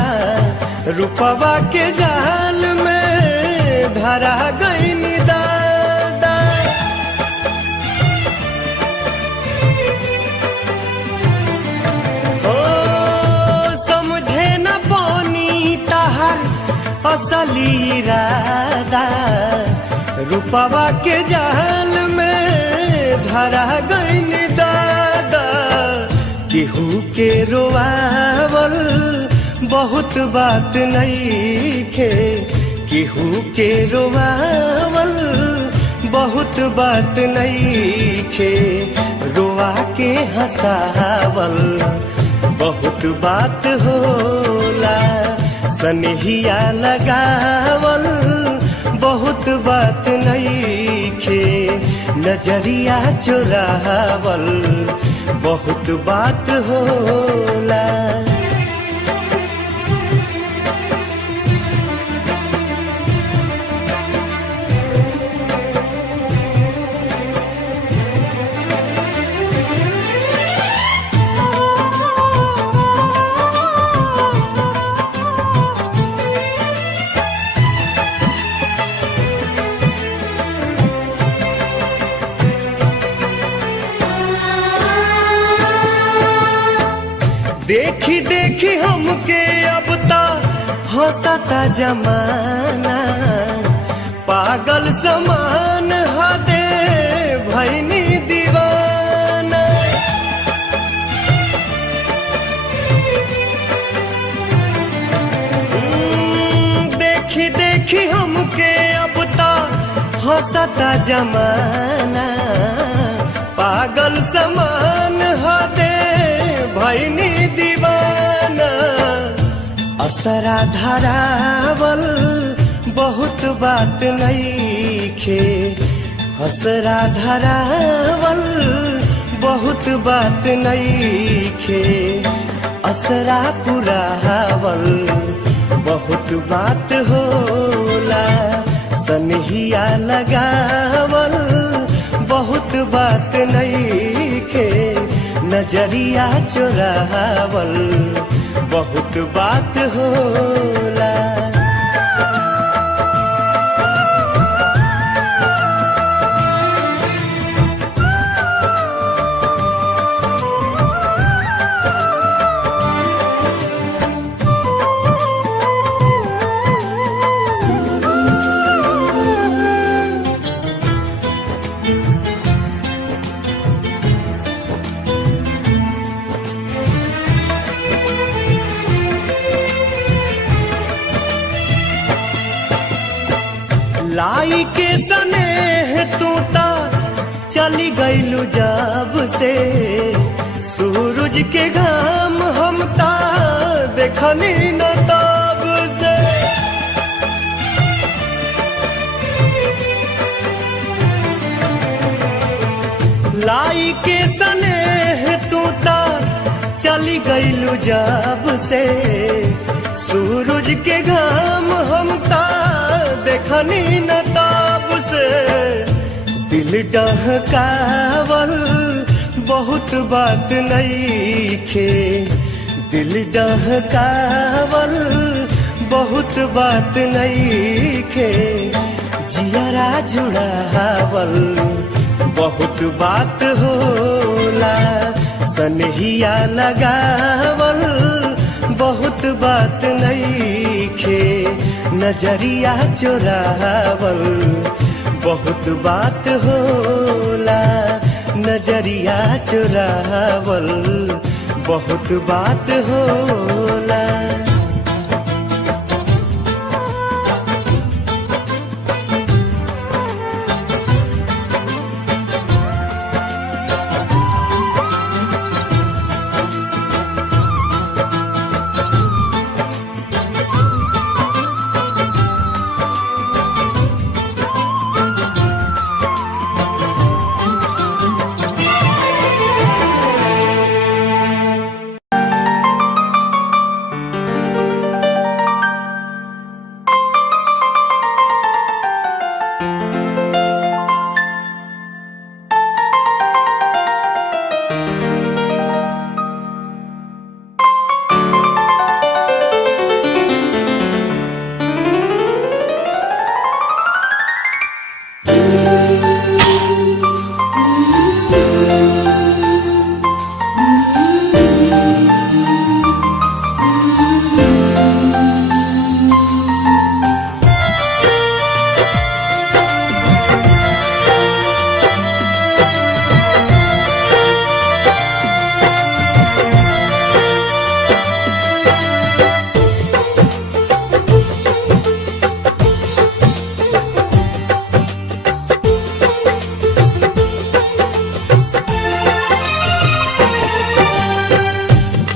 रूपवा के जाल में धरा गईन दादा। ओ समझे न पोनी तहर असली इरादा। रूपवा के जाल में धरा गईन दादा केहू के रोआवल बहुत बात नईखे केहू के रोआवल बहुत बात नईखे रोआ के हंसावल बहुत बात होला सनहिया लगावल बहुत बात नईखे नजरिया चुरावल बहुत बात होला। देखी देखी हमके अब ता हंसता जमाना पागल समान हदे भैनी दीवाना देखी देखी हमके अब ता हंसता जमाना पागल समान हदे भैनी दीवाना असरा धरावल बहुत बात नईखे असरा धरावल बहुत बात नईखे असरा पुरावल बहुत बात होला सनहिया लगावल बहुत बात नईखे नजरिया चुरावल बहुत बात होला। लाई के सनेह तू ता चली गईलू जब से सूरज के घाम हम ता देखनी न तब से लाई के सनेह तू ता चली गईलू जब से सूरज के घाम हम ता देखनी न तब से दिल डहकावल बहुत बात नईखे दिल डहकावल बहुत बात नईखे जियरा जुड़ावल बहुत बात होला सनहिया लगावल बहुत बात नईखे नजरिया चुरावल बहुत बात होला नजरिया चुरावल बहुत बात होला।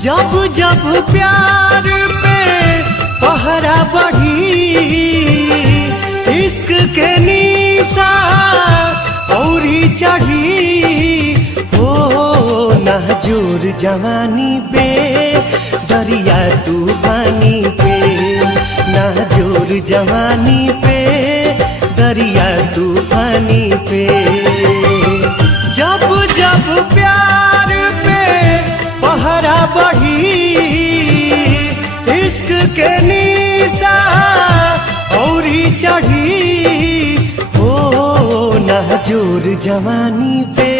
जब जब प्यार पे पहरा बढ़ी, इश्क के निशा औरी चढ़ी। हो नाजुर जवानी पे दरिया तूफानी पे, नाजुर जवानी पे दरिया तूफानी पे। जब जब प्यार पे पहरा बढ़ी, इश्क के निशा औरी चढ़ी। हो नाजुर जवानी पे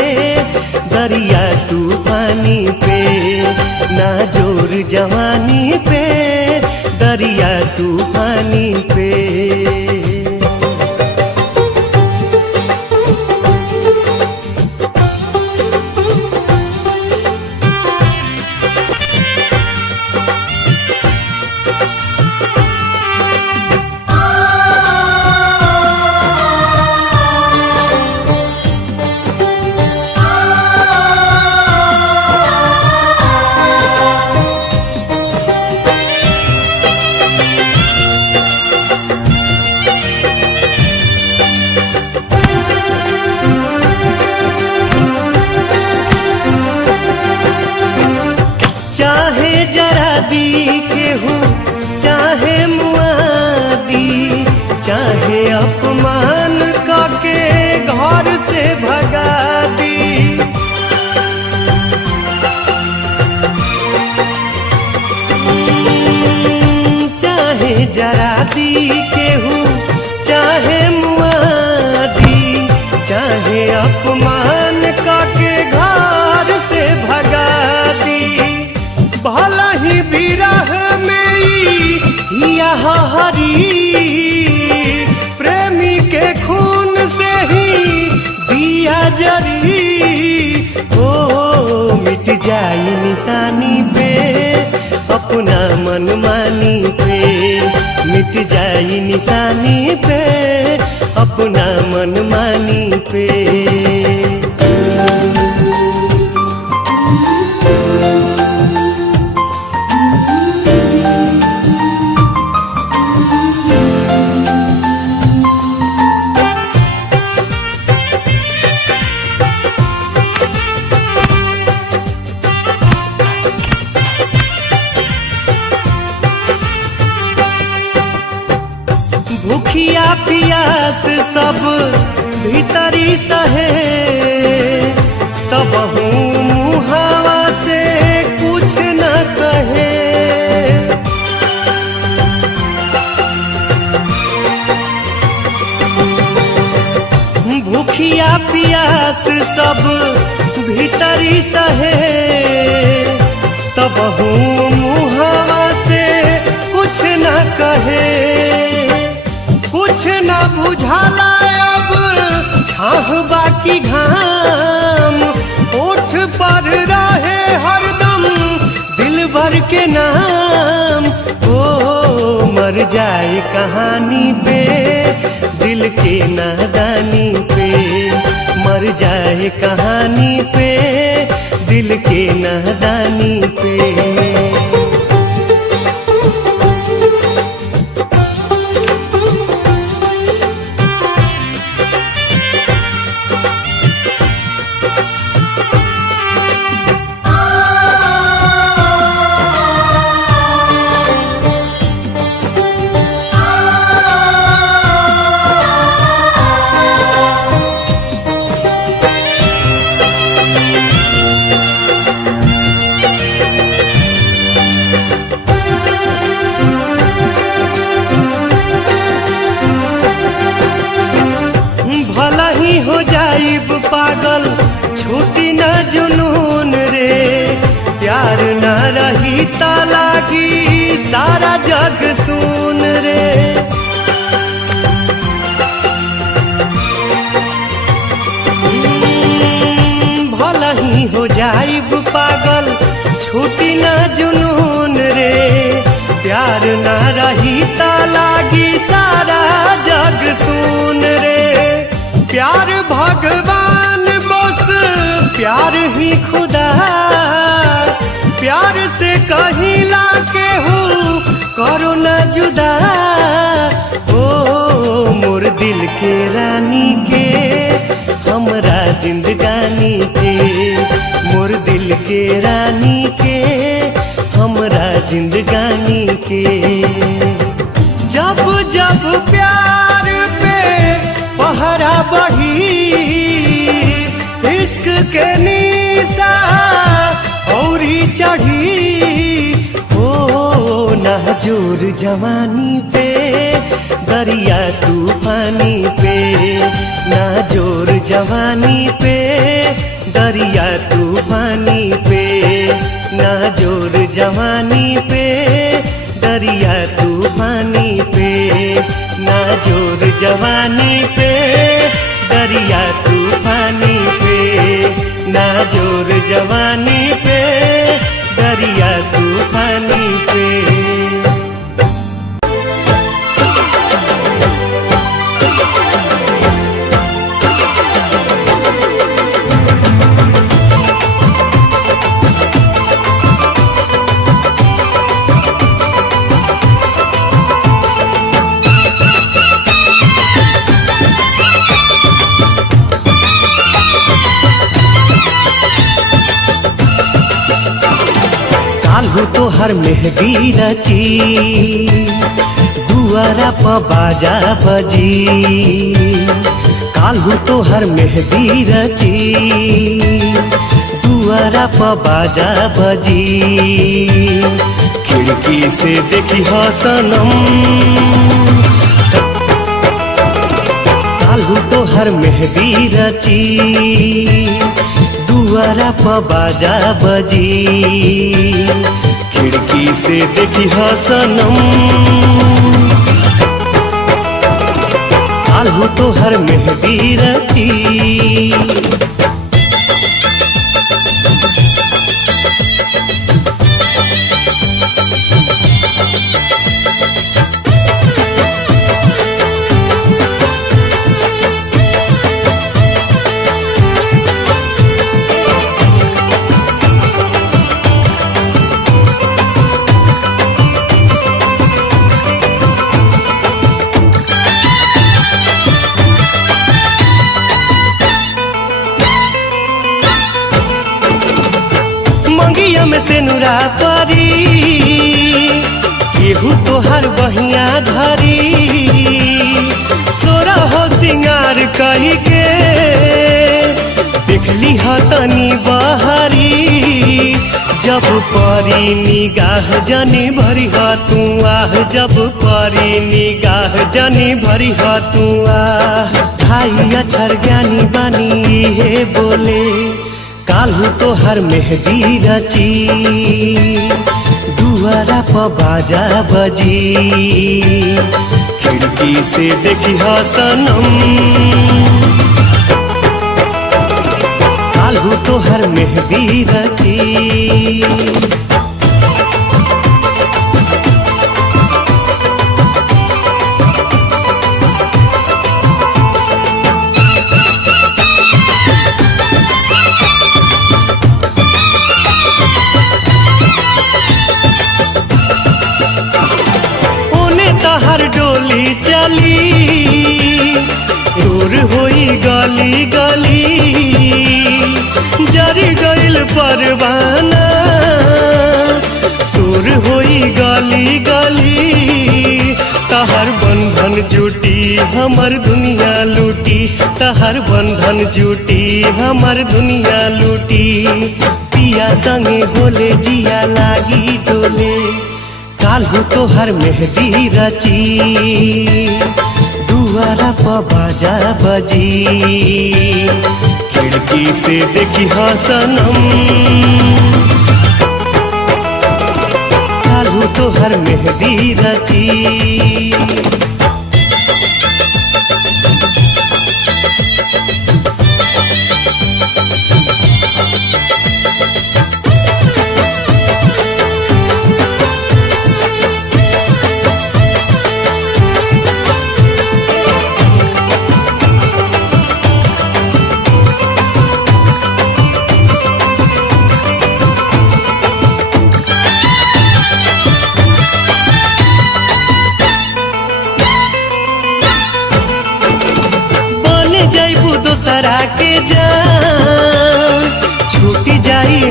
दरिया तूफानी पे, नाजुर जवानी पे दरिया तूफानी पे। चाहे जरा दी के हूँ, चाहे मुआदी, चाहे अपमान करके घर से भगा दी। चाहे जरा दी के हूँ, चाहे मुआदी, चाहे अपमान करके घर से भगा दी। भला ही विरह में यह हरी, प्रेमी के खून से ही दिया जरी। ओ मिट जाई निशानी पे अपना मनमानी पे, मिट जाई निशानी पे अपना मनमानी पे। भूखिया पियास सब भीतरी सहे, तब हूँ मुहावा से कुछ न कहे। भूखिया पियास सब भीतरी सहे, तब हूँ मुहावा से कुछ न कहे। कुछ न बुझाला अब छाह बाकी घाम, ओठ पर रहे हरदम दिल भर के नाम। ओ मर जाए कहानी पे दिल के नादानी पे, मर जाए कहानी पे दिल के नादानी पे। हो जाइब पागल छूटी न जुनून रे, प्यार न रही ता लागी सारा जग सुन रे। भला ही हो जाइब पागल छूटी न जुनून रे, प्यार न रही ता लागी सारा जग सुन रे। प्यार भगवान बस प्यार ही खुदा, प्यार से करो ना जुदा ओ मोर दिल के रानी के हमरा जिंदगानी के मोर दिल के रानी के हमरा जिंदगानी के जब जब प्यार पे पहरा बढ़ी इश्क के निशा औरी चढ़ी ओ नाजुर जवानी पे दरिया तूफानी पे नाजुर जवानी पे दरिया तूफानी पे नाजुर जवानी पे दरिया तूफानी पे नाजुर जवानी पे दरिया तूफानी पे नाजुर जवानी पे दरिया तूफानी पे। काल्हू तोहर मेहंदी रची दुआरा प बाजा बजी काल्हू तोहर मेहंदी रची दुआरा प बाजा बजी खिड़की से देखी सनम काल्हू तोहर मेहंदी रची दुआरा प बाजा बजी खिड़की से देखी सनम काल्हू तोहर मेहंदी रची मंगिया में से नुरा परी केहू तोहर बहिया धरी सोरा हो सिंगार कही के देखली तनी बहरी जब परी निगाह जनी भरी तू आह जब परी निगाह जनी भरी तू आह भाई अक्षर ज्ञानी बानी हे बोले काल्हू तोहर मेहंदी रची दुआरा प बाजा बजी खिड़की से देखी सनम काल्हू तोहर मेहंदी रची हर डोली चली दूर होई गली गली जरी गइल परवाना सुर होई गली गली तहर बंधन जुटी हमर दुनिया लूटी तहर बंधन जुटी हमर दुनिया लूटी पिया संगे बोले जिया लागी डोले काल्हू तोहर मेहंदी रची दुआरा प बाजा बजी खिड़की से देखी सनम काल्हू तोहर मेहंदी रची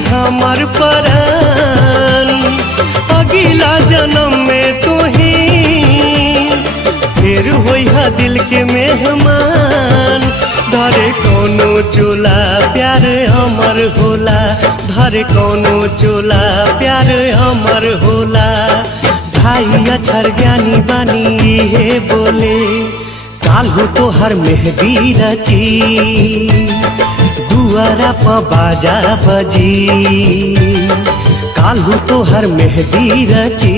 हमर परान अगला जन्म में तू ही फिर होइहा दिल के मेहमान धरे कौनो चोला प्यार हमर होला धरे कौनो चोला प्यार हमर होला भाई अक्षर ज्ञानी बानी हे बोले काल्हू तोहर मेहदी रची दुआरा प बाजा बजी काल्हू तोहर मेहदी रची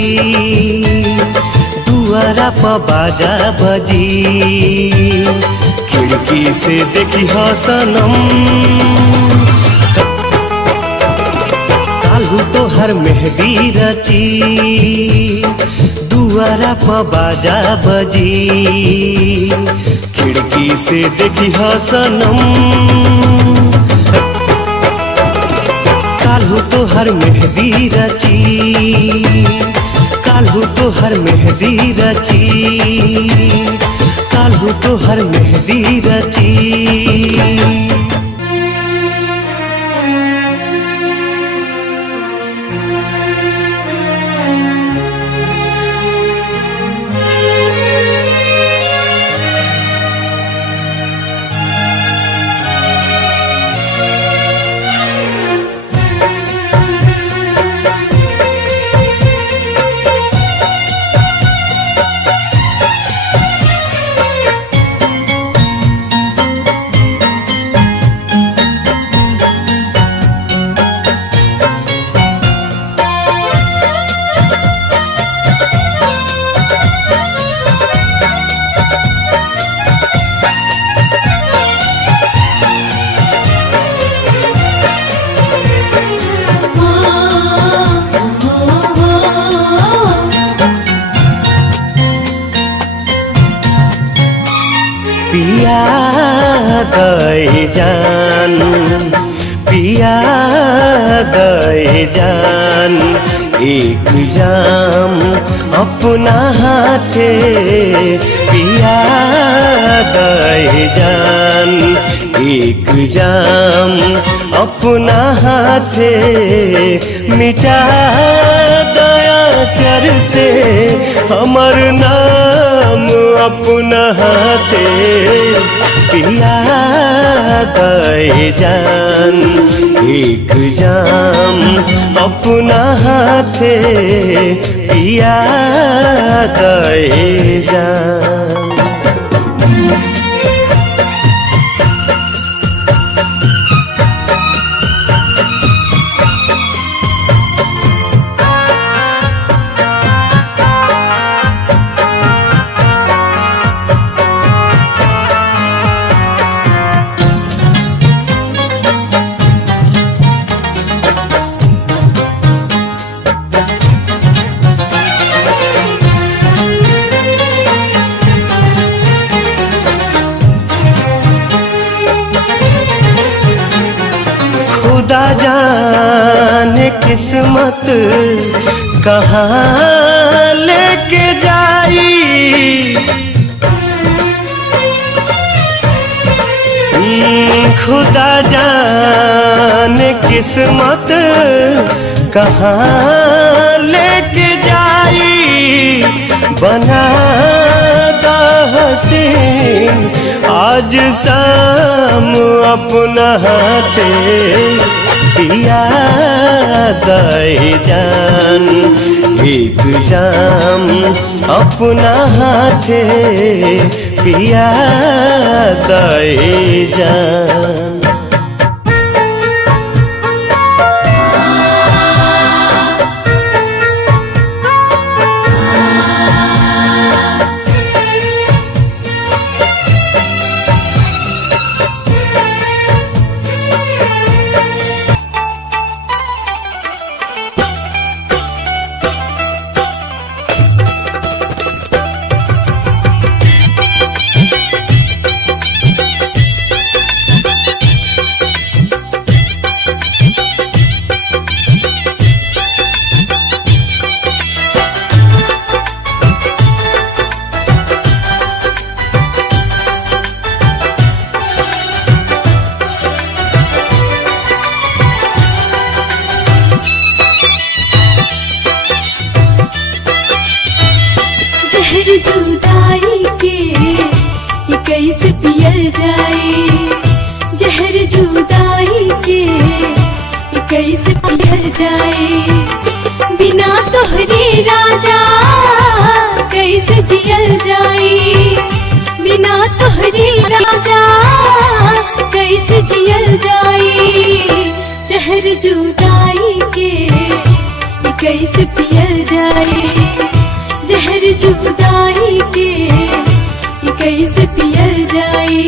दुआरा प बाजा बजी खिड़की से देखी सनम काल्हू तोहर मेहदी रची दुआरा प बाजा बजी खिड़की से देखी सनम काल्हू तोहर मेहदी रची काल्हू तोहर मेहदी रची काल्हू तोहर मेहदी रची पिया गए जान पिया गए जान एक जाम अपना हाथे पिया गए जान एक जाम अपना हाथे मिटा दया चर से हमर नाम अपना हाथे पिया गए जान एक जाम अपना हाथे पिया गए जान खुदा जाने किस्मत कहाँ लेके जाई खुदा जाने किस्मत कहाँ लेके जाई बना दा हसीन आज शाम अपना हाथे पिया गए जान एक जाम अपना हाथे पिया गए जान कैसे पियल जाए जहर जुदाई के, ये कैसे पियल जाए बिना तोहरे राजा कैसे जियल जाए, बिना तोहरे राजा कैसे जियल जाए जहर जुदाई के, ये कैसे पियल जाए जहर जुदाई के, ये कैसे पियल जाए।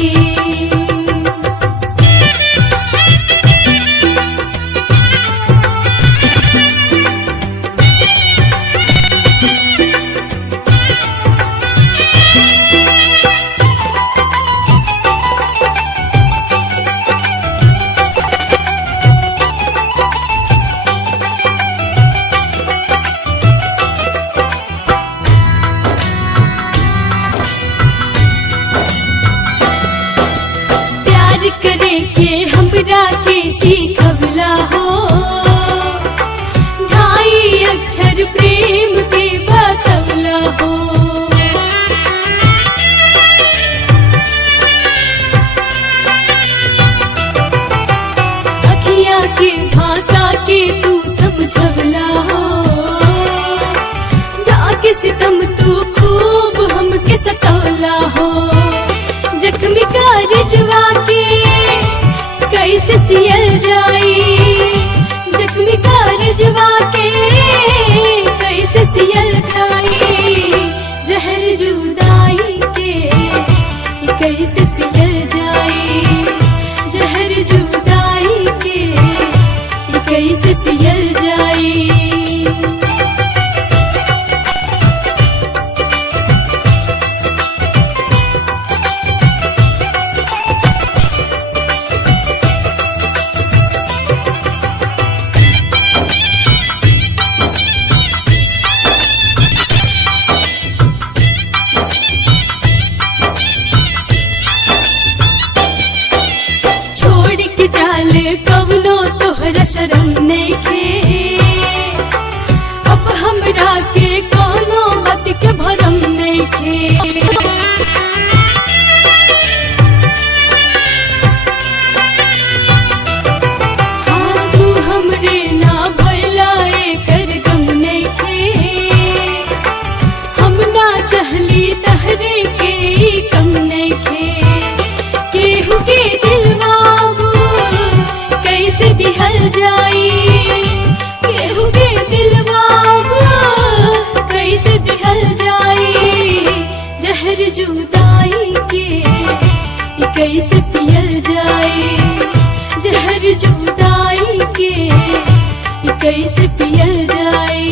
करे के हमरा के सीखवला हो, ढाई अक्षर प्रेम के बतवला हो, अखियाँ के भाषा के तू समझवला हो, डाके सितम तू खूब हमके सतवला हो, जख्मी कारजवा के कैसे सियल जाए जख्मी कारजवा के कैसे सियल जाए जहर जुदाई के, ये कैसे पियल जाए जहर जुदाई के, ये कैसे पियल जाए। कवनो तोहरा शरम नइखे, अब हमरा के कोनो बात के भरम नइखे, हाँ तू हमरे ना भइला एकर गम नइखे, हम ना चाहली तहरे के कम नइखे, केहू के दिलवा कैसे दिहल जाए केहू के दिलवा कैसे दिहल जाए जहर जुदाई के, ये कैसे पियल जाए जहर जुदाई के, ये कैसे पियल जाए।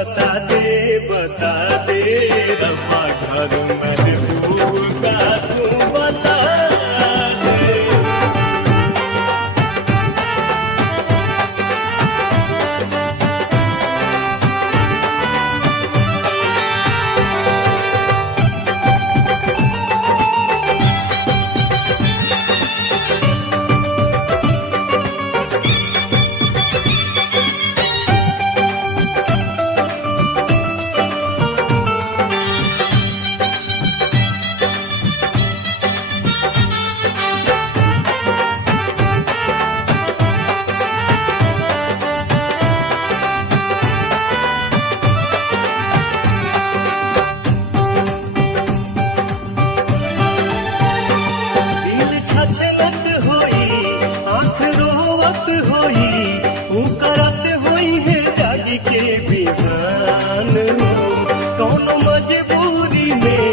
बता दे रब्बा घर महबूब का तू बता दे। दिल छछलत होई आँख रोवत होई ऊ करत होई है जागी के बिहान कौनो मजबूरी में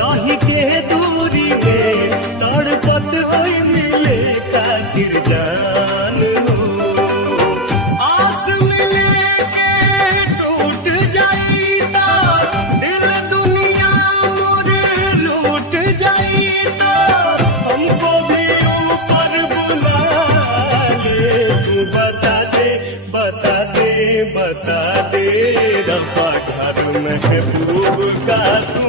राही के दूरी में तड़पत होई मिले खातिर जान आस मिले के टूट जाई ता दिल दुनिया मोर लूट जाई ता हमको भी ऊपर बुला ले तू बता दे रब्बा घर महबूब का तू